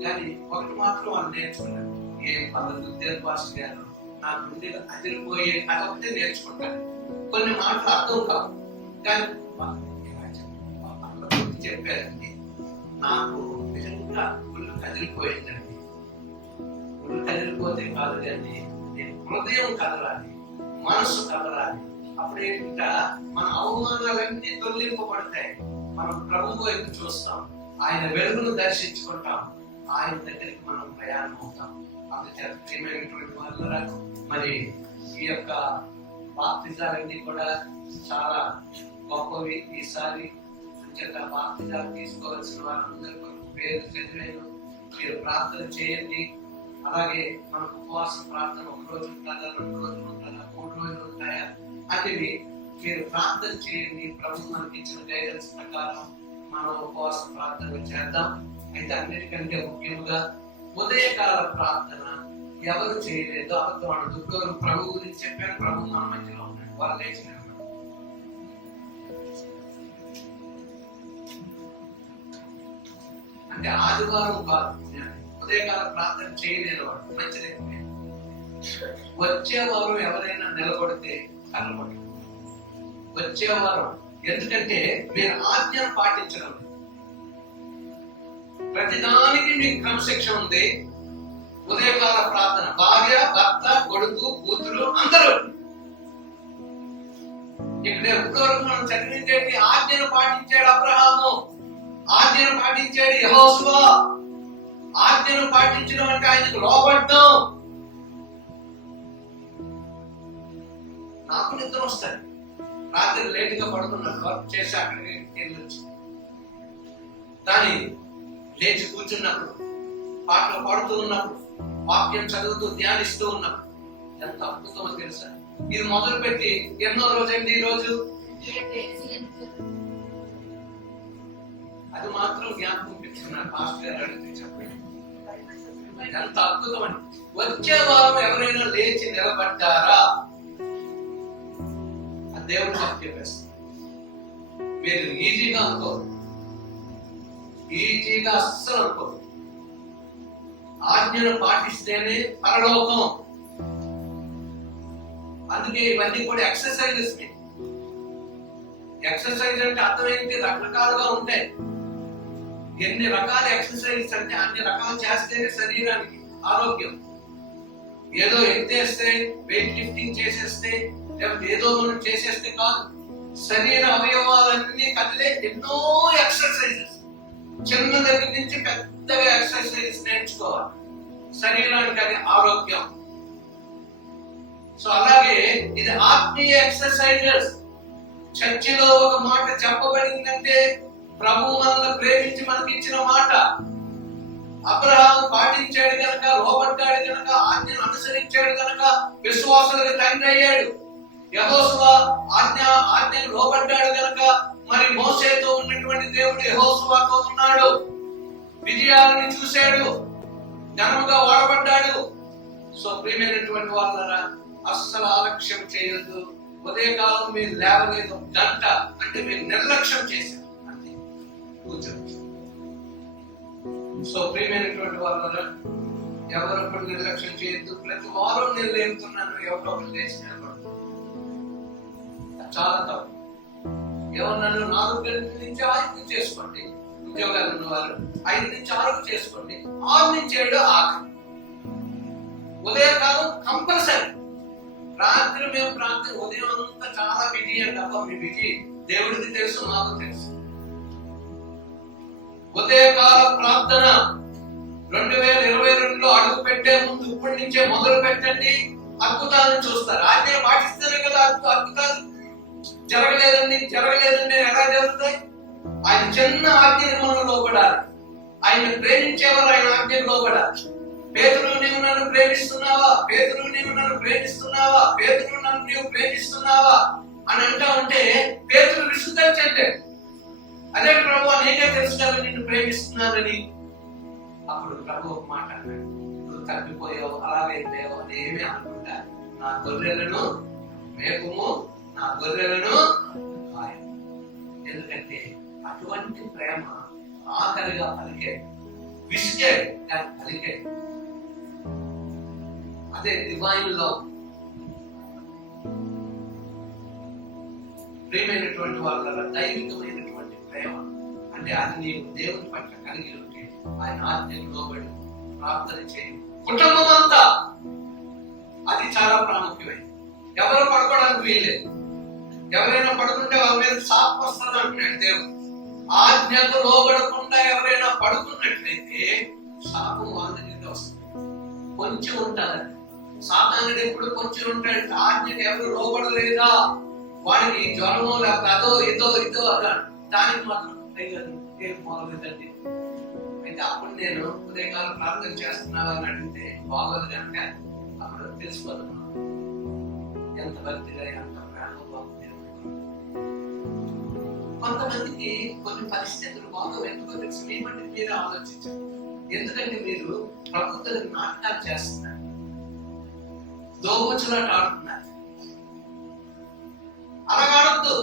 కానీ ఒకటి మాత్రం వాళ్ళు నేర్చుకున్నారు. ఏం పద్ధతి ఉద్యోగ గారు నా గుండెలు అదిరిపోయే అదొకటే నేర్చుకుంటారు. కొన్ని మాటలు అర్థం కావు, కానీ చెప్పారండి, నాకు నిజంగా గుళ్ళు కదిలిపోయిందండి. గుళ్ళు కదిలిపోతే కాదు కానీ నేను హృదయం కదలాలి, మనసు కదలాలి. అప్పుడేంట మన అవమానాలన్నీ తొలగింపబడతాయి. మనం ప్రభు వైపు చూస్తాం. ఆయన వెలుగును దర్శించుకుంటాం, ఆయన దగ్గరికి మనం ప్రయాణం అవుతాం. ప్రియమైనటువంటి వాళ్ళ మరి ఈ యొక్క బాప్తిజాలన్నీ కూడా చాలా గొప్పవి. ఈసారి అంచేత బాప్తిజాలు తీసుకోవాల్సిన వారందరూ పేరు చదివాను, మీరు ప్రార్థన చేయండి. అలాగే మనకు ఉపవాస ప్రార్థన 1 రోజు ఉంటుందా, 2 రోజులు ఉంటుందా, 3 రోజులు ఉంటాయా అనేవి మీరు ప్రార్థన చేయండి. ప్రభు మనకి ఇచ్చిన గైడెన్స్ ప్రకారం మనం ఉపవాస ప్రార్థన చేద్దాం. అయితే అన్నిటికంటే ముఖ్యంగా ఉదయకాల ప్రార్థన ఎవరు చేయలేదో అబద్ధం ఆడదు. ప్రభు గురించి చెప్పాను, ప్రభు మన మధ్యలో ఉన్నాడు, వాళ్ళు లేచిన అంటే ఆదివారం కాదు, ఉదయకాల ప్రార్థన చేయలేని వాడు మంచిదే. వచ్చేవారు ఎవరైనా నిలబడితే కనబడు వచ్చేవారు, ఎందుకంటే మీరు ఆజ్ఞను పాటించడం. ప్రతిదానికి మీకు క్రమశిక్షణ ఉంది. ఉదయకాల ప్రార్థన భార్య, భర్త, కొడుకు, కూతురు అందరూ ఇక్కడ ఎప్పటివరకు మనం చదివించేది ఆజ్ఞను పాటించాడు అబ్రహాము, ఆజ్ఞను పాటించాడు యెహోషువ. ఆజ్ఞను పాటించడం అంటే ఆయనకు లోబడ్డం. నాకు నిద్ర వస్తాయి, రాత్రి లేటుగా పడుతున్నాను, వర్క్ చేసి అక్కడికి వెళ్ళొచ్చు. కానీ లేచి కూర్చున్నప్పుడు, పాటలు పాడుతూ ఉన్నప్పుడు, వాక్యం చదువుతూ ధ్యానిస్తూ ఉన్నప్పుడు ఎంత అద్భుతమో తెలుసా. ఇది మొదలు పెట్టి ఎన్నో రోజండి ఈ రోజు, అది మాత్రం జ్ఞాపకం పెట్టుకున్నారు పాస్టర్ గారు అడిగితే చెప్పండి. ఎంత అద్భుతమని. వచ్చే వారం ఎవరైనా లేచి నిలబడ్డారా అది దేవుడు నాకు చెప్పేస్తారు. మీరు ఈజీగా అనుకోరు, ఈజీగా అస్సలు అనుకోరు. ఆజ్ఞను పాటిస్తేనే పరలోకం. అందుకే ఇవన్నీ కూడా ఎక్సర్సైజెస్. ఎక్సర్సైజ్ అంటే అర్థమైంది రకరకాలుగా ఉంటాయి. ఎన్ని రకాల ఎక్సర్సైజ్ అంటే అన్ని రకాలు చేస్తేనే శరీరానికి ఆరోగ్యం. ఏదో ఎత్తేస్తే, వెయిట్ లిఫ్టింగ్ చేసేస్తే, లేకపోతే ఏదో మనం చేసేస్తే కాదు. శరీర అవయవాలన్నీ కదిలే ఎన్నో ఎక్సర్సైజెస్. చిన్న దగ్గర నుంచి పెద్దగా ఎక్సర్సైజ్ నేర్చుకోవాలి. శరీరానికి అది ఆరోగ్యం. సో అలాగే ఇది ఆత్మీయ ఎక్సర్సైజెస్. చర్చిలో ఒక మాట చెప్పబడిందంటే ప్రభు మనల్ని ప్రేమించి మనకి ఇచ్చిన మాట. అబ్రహాము పాటించాడు గనక, లోబడ్డాడు గనక, ఆజ్ఞను అనుసరించాడు గనక విశ్వాసులకు తండ్రి అయ్యాడు. యెహోషువ ఆజ్ఞను లోబడ్డాడు గనక మరి మోసేతో ఉన్నటువంటి దేవుడు యెహోషువతో ఉన్నాడు. విజయాలను చూశాడు, ఘనముగా వాడబడ్డాడు. సో ప్రియమైనటువంటి వాళ్ళరా, అస్సలు ఆలక్ష్యం చేయొద్దు. ఉదయకాలం మీరు లేవలేదు గంట అంటే మీరు నిర్లక్ష్యం చేశారు అంతే, కూర్చోండి. సో ప్రియమైనటువంటి వాళ్ళరా, ఎవరొకరు నిర్లక్ష్యం చేయొద్దు. ప్రతి వారం నేను లేపుతున్నాను, ఎవరో ఒకరు లేచి నిలబడు. చాలా తప్పు. ఎవరన్నా 4 గంటల నుంచి 5 చేసుకోండి, ఉద్యోగాలు ఉన్న వారు 5 నుంచి 6 చేసుకోండి, 6 నుంచి 7 ఆఖరి. ఉదయకాలం కంపల్సరీ. రాత్రి మేము ప్రార్థన, ఉదయం అంతా చాలా బిజీ అండి. అబ్బా మీ బిజీ దేవుడికి తెలుసు, మాకు తెలుసు. ఉదయకాల ప్రార్థన 2022లో అడుగు పెట్టే ముందు ఇప్పటి నుంచే మొదలు పెట్టండి. అద్భుతాలను చూస్తారు. ఆజ్ఞ పాటిస్తేనే కదా అద్భుతాలు. జరగలేదండి ఎలా జరుగుతాయి? ఆయన చిన్న ఆజ్ఞని మనం లోబడాలి. ఆయన ప్రేమించేవారు ఆయన ఆజ్ఞను లోబడాలి. పేతురు నీవు నన్ను ప్రేమిస్తున్నావా, పేతురు నీవు నన్ను ప్రేమిస్తున్నావా, పేతురు నన్ను నీవు ప్రేమిస్తున్నావా అని అంటా ఉంటే పేతురు విసుగుతాడు. అదే ప్రభు నేనే తెలుసు కదా నిన్ను ప్రేమిస్తున్నానని. అప్పుడు ప్రభు ఒక మాట అన్నాడు, నువ్వు తప్పిపోయావు, అలాగైపోయావు అని ఏమీ అనుకుంటా, నా గొర్రెలను మేపుము, నా గొర్రెలను కాయు. ఎందుకంటే అటువంటి ప్రేమ ఆఖరిగా పలికే, విసిగే పలికే. అదే డివైన్ లవ్. ప్రేమైనటువంటి వాళ్ళ దైవికమైనటువంటి ప్రేమ అంటే అది నీవు దేవుని పట్ల కలిగి ఉంటే ఆయన ఆజ్ఞకు లోబడి ప్రార్థన చేయి. కుటుంబం అంతా అది చాలా ప్రాముఖ్యమైనది. ఎవరు పడుకోవడానికి వీల్లేదు. ఎవరైనా పడుకుంటే వాళ్ళ మీద శాపం వస్తుంది అంటున్నాడు దేవుడు. ఆజ్ఞకు లోబడకుండా ఎవరైనా పడుకున్నట్లయితే శాపం వాళ్ళ దగ్గరికి వస్తుంది. కొంచెం ఉంటారు సాతానుడు, ఎప్పుడు కొంచెం ఉంటాడు. ఆజ్ఞకు ఎవరు లోబడలేదా వాడికి జ్వరమో లేకపోతే అదో ఇదో అదా, దానికి మాత్రం ఏం మొదలుదండి. అయితే అప్పుడు నేను ఉదయకాలం ప్రార్థన చేస్తున్నావా అని అడిగితే బాగోదు కనుక అప్పుడు తెలుసుకోదమ్మా ఎంత భక్తిగా ఎంత ప్రేమ. కొంతమందికి కొన్ని పరిస్థితులు బాగా ఎందుకో తెలుసు, ఏమంటే మీరే ఆలోచించారు. ఎందుకంటే మీరు ప్రభుత్వ నాటకాలు చేస్తున్నారు, దోబుచ్చులాట ఆడుతున్నారు. అలాగాడద్దు.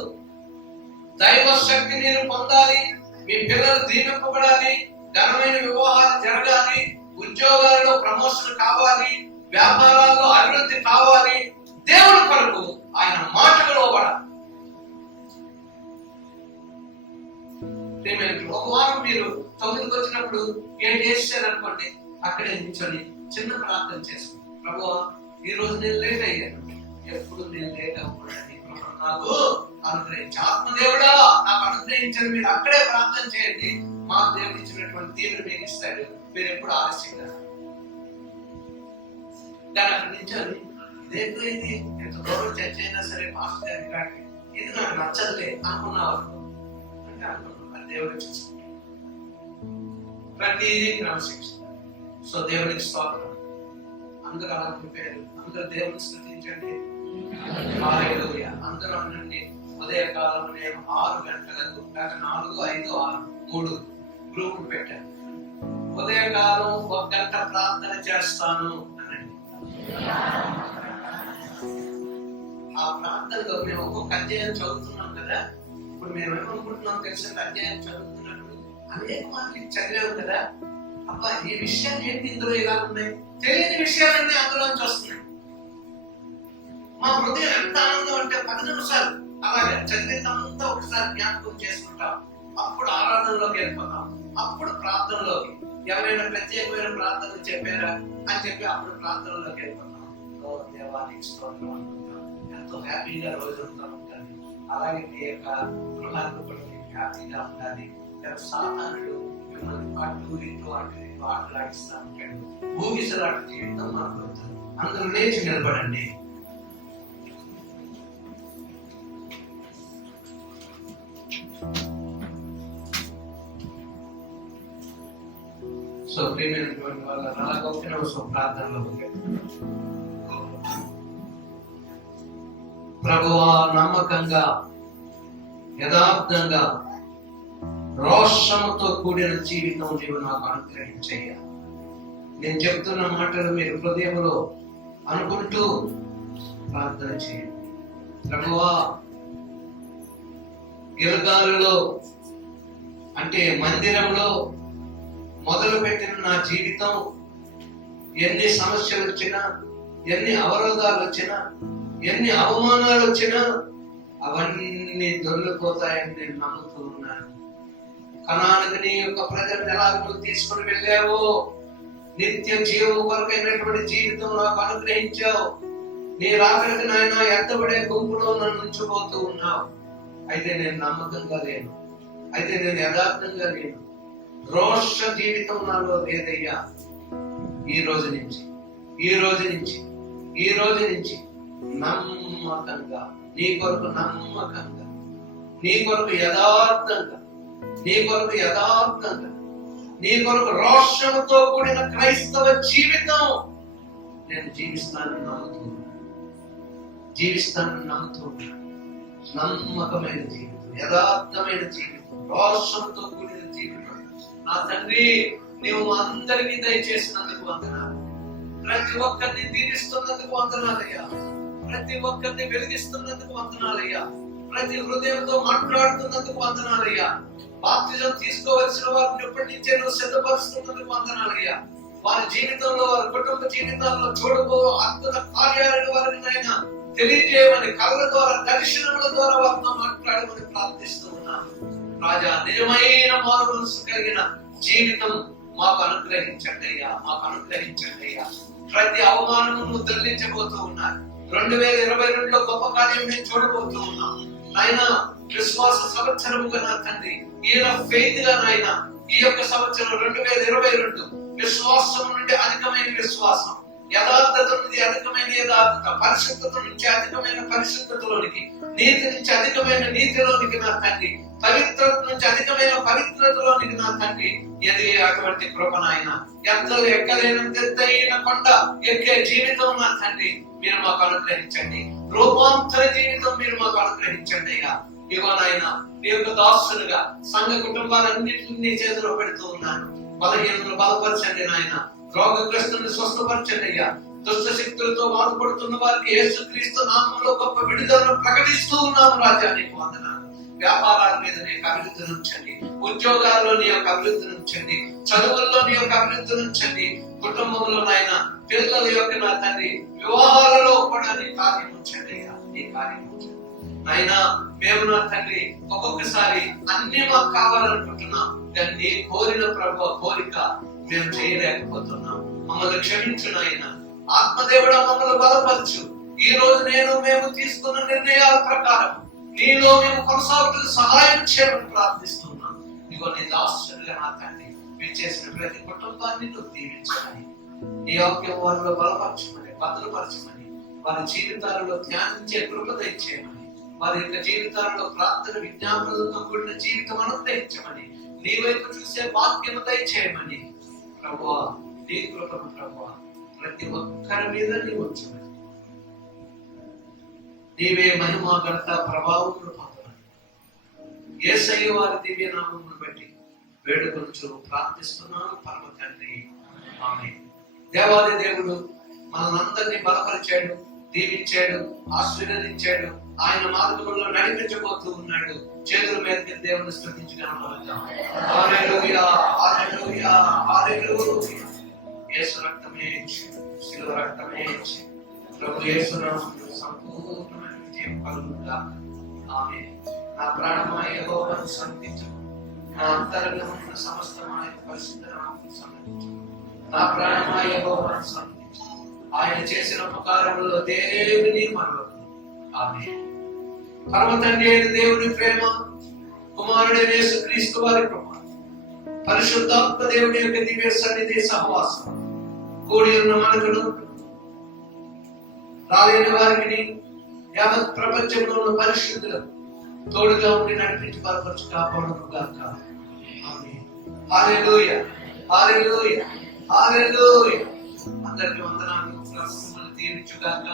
దైవ శక్తి మీరు పొందాలి, మీ పిల్లలు దీవింపబడాలి, ఘనమైన వివాహాలు జరగాలి, ఉద్యోగాలలో ప్రమోషన్ కావాలి, వ్యాపారాల్లో అభివృద్ధి కావాలి. దేవుడి కొరకు ఆయన మాటకు లోబడాలి. ఒక వారం మీరు 9కి వచ్చినప్పుడు 7 చేశారనుకోండి, అక్కడే నిల్చొని చిన్న ప్రార్థన చేసుకోండి. ప్రభువా ఈ రోజు నేను లేట్ అయ్యాను, ఎప్పుడు నేను లేట్ అవ్వకూడదని నాకు అనుగ్రహించి, ఆత్మదేవుడా నాకు అనుగ్రహించండి. మీరు అక్కడే ప్రార్థన చేయండి, మాకు దేవుడు ఇచ్చినటువంటి తీవ్ర మీకు ఇస్తాడు. మీరు ఎప్పుడు ఆలస్యంగా దాని అక్కడి నుంచి ఇదేంటో ఇది ఎంత గౌరవ చర్చ అయినా సరే మాస్టర్ గారి కాడికి ఇది నాకు నచ్చదులే అనుకున్నావు అంటే అనుకున్నాను. దేవుడు చూసుకుంటాడు ప్రతిదీ క్రమశిక్షణ. సో దేవుడికి స్తోత్రం. అందరూ అలా ప్రిపేర్, అందరూ దేవుడిని స్తుతించండి. హల్లెలూయా. అందరూ అనండి, ఉదయకాలం నేను 6 గంటలకు 4, 5, 6 3 గ్రూపులు పెట్టాను. ఉదయకాలం 1 గంట ప్రార్థన చేస్తాను అనండి. ఆ ప్రార్థనలో మేము ఒక్కొక్క అధ్యాయం చదువుతున్నాం కదా. ఇప్పుడు మేము ఏమనుకుంటున్నాం తెలిసిన అధ్యాయం చదువుతున్నప్పుడు అనేక మాటలు చదివాము కదా. అబ్బా ఈ విషయాలు ఏంటి ఇందులో ఇలా ఉన్నాయి, తెలియని విషయాలన్నీ అందులోంచి వస్తున్నాయి. మా హృదయం ఎంత ఆనందం అంటే 10 నిమిషాలు అలాగే చదివిందంతా ఒకసారి జ్ఞాపకం చేసుకుంటాం. అప్పుడు ఆరాధనలోకి వెళ్ళిపోతాం, అప్పుడు ప్రార్థనలోకి. ఎవరైనా ప్రత్యేకమైన ప్రార్థనలు చెప్పారా అని చెప్పి అప్పుడు ప్రార్థనలోకి వెళ్ళిపోతాం. దేవానికి స్తోత్రం అనుకుంటాం, ఎంతో హ్యాపీగా రోజంతా ఉంటుంది. అలాగే మీ యొక్క గృహాన్ని కూడా మీకు హ్యాపీగా ఉండాలి. సాతానుడు మిమ్మల్ని అటు ఇటు ఆటలాడిస్తా ఉంటాడు. ఊగిసలాట జీవితం మాకు. అందరూ లేచి నిలబడండి. సో ప్రియమైనటువంటి వాళ్ళ అలాగ ఒక నిమిషం ప్రార్థనలో ప్రభువా నమ్మకంగా యథార్థంగా రోషముతో కూడిన జీవితం నీవు నాకు అనుగ్రహించయ్యా. నేను చెప్తున్న మాటలు మీరు హృదయంలో అనుకుంటూ ప్రార్థన చేయండి. ప్రభువా గిల్గాలులో అంటే మందిరంలో మొదలు పెట్టిన నా జీవితం ఎన్ని సమస్యలు వచ్చినా, ఎన్ని అవరోధాలు వచ్చినా, ఎన్ని అవమానాలు వచ్చినా అవన్నీ దొరికిపోతాయని నేను నమ్ముతూ ఉన్నాను. కనానికి నీ యొక్క ప్రజలను ఎలాగో తీసుకుని వెళ్ళావో, నిత్య జీవం కొరకైనటువంటి జీవితం నాకు అనుగ్రహించావు. నీ రాకడికి నాయన ఎత్తబడే గుంపులో నన్ను ఉంచబోతూ ఉన్నావు. అయితే నేను నమ్మకంగా లేను, అయితే నేను యథార్థంగా లేను. రోష జీవితం నాలో లేదయ్యా. ఈ రోజు నుంచి నమ్మకంగా నీ కొరకు నమ్మకంగా, నీ కొరకు యథార్థంగా, నీ కొరకు రోషంతో కూడిన క్రైస్తవ జీవితం నేను జీవిస్తానని నమ్ముతూ నమ్మకమైన జీవితం, యథార్థమైన జీవితం, రోషంతో కూడిన జీవితం. నా తండ్రి నీవు అందరికీ దయచేసినందుకు వందనాలు. ప్రతి ఒక్కరిని దీవిస్తున్నందుకు వందనాలయ్యా. ప్రతి ఒక్కరిని వెలిగిస్తున్నందుకు వందనాలయ్యా. ప్రతి హృదయంతో మాట్లాడుతున్నందుకు వందనాలయ్యా. బాప్తిజం తీసుకోవలసిన వారిని ఎప్పటి నుంచే నువ్వు సిద్ధపరుస్తున్నందుకు వందనాలయ్యా. వారి జీవితంలో, వారి కుటుంబ జీవితాల్లో చూడబో అద్భుత కార్యాలను వారిని అయినా తెలియజేయమని, కళ్ళ ద్వారా, దర్శనముల ద్వారా వారితో మాట్లాడమని ప్రార్థిస్తూ ఉన్నాను. రాజా, నిజమైన మారు మనసు కలిగిన జీవితం మాకు అనుగ్రహించండి అయ్యా. ప్రతి అవమానము దొర్లించబోతూ ఉన్నారు. 2022లో గొప్ప కార్యం నేను చూడబోతూ ఉన్నాం. నాయన విశ్వాస సంవత్సరముగా నా తండ్రి ఈయన ఫెయిత్ గా నాయన ఈ యొక్క సంవత్సరం 2022 విశ్వాసం నుండి అధికమైన విశ్వాసం, యథార్థత నుండి అధికమైన యథార్థత, పరిశుద్ధత నుంచి అధికమైన పరిశుద్ధతలోనికి, నీతి నుంచి అధికమైన నీతిలోనికి నా తండ్రి, పవిత్రత నుంచి అధికమైన పవిత్రతలోనికి నా తండ్రి ఎదిగే అటువంటి కృప నాయన, ఎంతలో ఎక్కలేనంత ఎత్తైన కొండ ఎక్కే జీవితం నా తండ్రి మీరు మాకు అనుగ్రహించండి. రూపాంతర జీవితం మీరు మాకు అనుగ్రహించండి అయ్యా. ఇవ్వనైనా మీ యొక్క దాసులుగా సంఘ కుటుంబాలన్నింటినీ నీ చేతిలో పెడుతూ ఉన్నాను. బలహీనతను బలపరచండి నాయన, రోగగ్రస్తులను స్వస్థపరచండి అయ్యా. దుష్ట శక్తులతో బాధపడుతున్న వారికి యేసుక్రీస్తు నామములో గొప్ప విడుదలను ప్రకటిస్తూ ఉన్నాము రాజా. నీకు వందనాలు. వ్యాపారాల మీద నీ యొక్క అభివృద్ధిని ఉంచండి, ఉద్యోగాల్లో నీ యొక్క అభివృద్ధిని ఉంచండి, చదువుల్లో నీ యొక్క అభివృద్ధిని ఉంచండి, కుటుంబంలో నాయన పిల్లల యొక్క నా తండ్రి వివాహాలలో కూడా నీ కార్యం ఉంచండి అయ్యా. నీ కార్యం ఉంచండి నాయన. మేము నా తండ్రి ఒక్కొక్కసారి అన్ని మాకు కావాలనుకుంటున్నాం, కానీ నీ కోరిన ప్రభు కోరిక మేము చేయలేకపోతున్నాం. మమ్మల్ని క్షమించు నాయన. ఆత్మదేవుడా మమ్మల్ని బలపరచు. ఈ రోజు మేము తీసుకున్న నిర్ణయాల ప్రకారం నీలో మేము కొనసాగుతూ సహాయం చేయమని ప్రార్థిస్తున్నాం. ఇదిగో నీ దాసులుగా నా తండ్రి మీరు చేసిన ప్రతి కుటుంబాన్ని నువ్వు దీవించమని, నీ వాక్యం వారిలో బలపరచమని, భద్రపరచమని, వారి జీవితాలలో ధ్యానించే కృప దయచేయమని, వారి యొక్క జీవితాలలో ప్రార్థన విజ్ఞాపనలతో కూడిన జీవితం అనుగ్రహించమని, నీ వైపు చూసే వాక్యము దయచేయమని ప్రభువా, నీ కృపను ప్రభువా ప్రతి ఒక్కరి మీద నీ ఉంచమని, నీవే మహిమ ఘనత ప్రభావములు పొందమని యేసయ్య వారి దివ్య నామమును బట్టి వేడుకొనుచు ప్రార్థిస్తున్నాను పరమ తండ్రి, ఆమేన్. దేవాది దేవుడు మనందరినీ బలపరిచాడు, దీవించాడు, ఆశీర్వదించాడు, ఆయన మార్గంలో నడిపించబోతూ ఉన్నాడు. చేతుల మీదకి దేవుని స్తుతించుదాం. హల్లెలూయా, హల్లెలూయా, హల్లెలూయా. యేసు రక్తమే, శిలువ రక్తమే, ప్రభు యేసు నామములో సంపూర్ణమైన విజయం కలుగుగా. ఆమేన్. నా ప్రాణమా యెహోవాను స్తుతించు, నా అంతరంగమున్న సమస్తమైన పరిశుద్ధ నామమును స్తుతించు. నా ప్రాణమా యెహోవాను స్తుతించు, ఆయన చేసిన ఉపకారములలో దేవుని మరొకడు. ఆమేన్. పరమ తండ్రి అయిన దేవుని ప్రేమ, కుమారుడైన యేసుక్రీస్తు వారి కృప, పరిశుద్ధాత్మ దేవుని యొక్క దివ్య సన్నిధి సహవాసం కూడి ఉన్న మనకును రాలేని వారికి యావత్ ప్రపంచంలో ఉన్న పరిశుద్ధులకు తోడుగా ఉండి నడిపించి బలపరచు కాపాడును గాక. ఆమేన్. హల్లెలూయా, హల్లెలూయా, హల్లెలూయా. అందరికీ వందనాలు. ప్రభువు మిమ్మల్ని దీవించుగాక.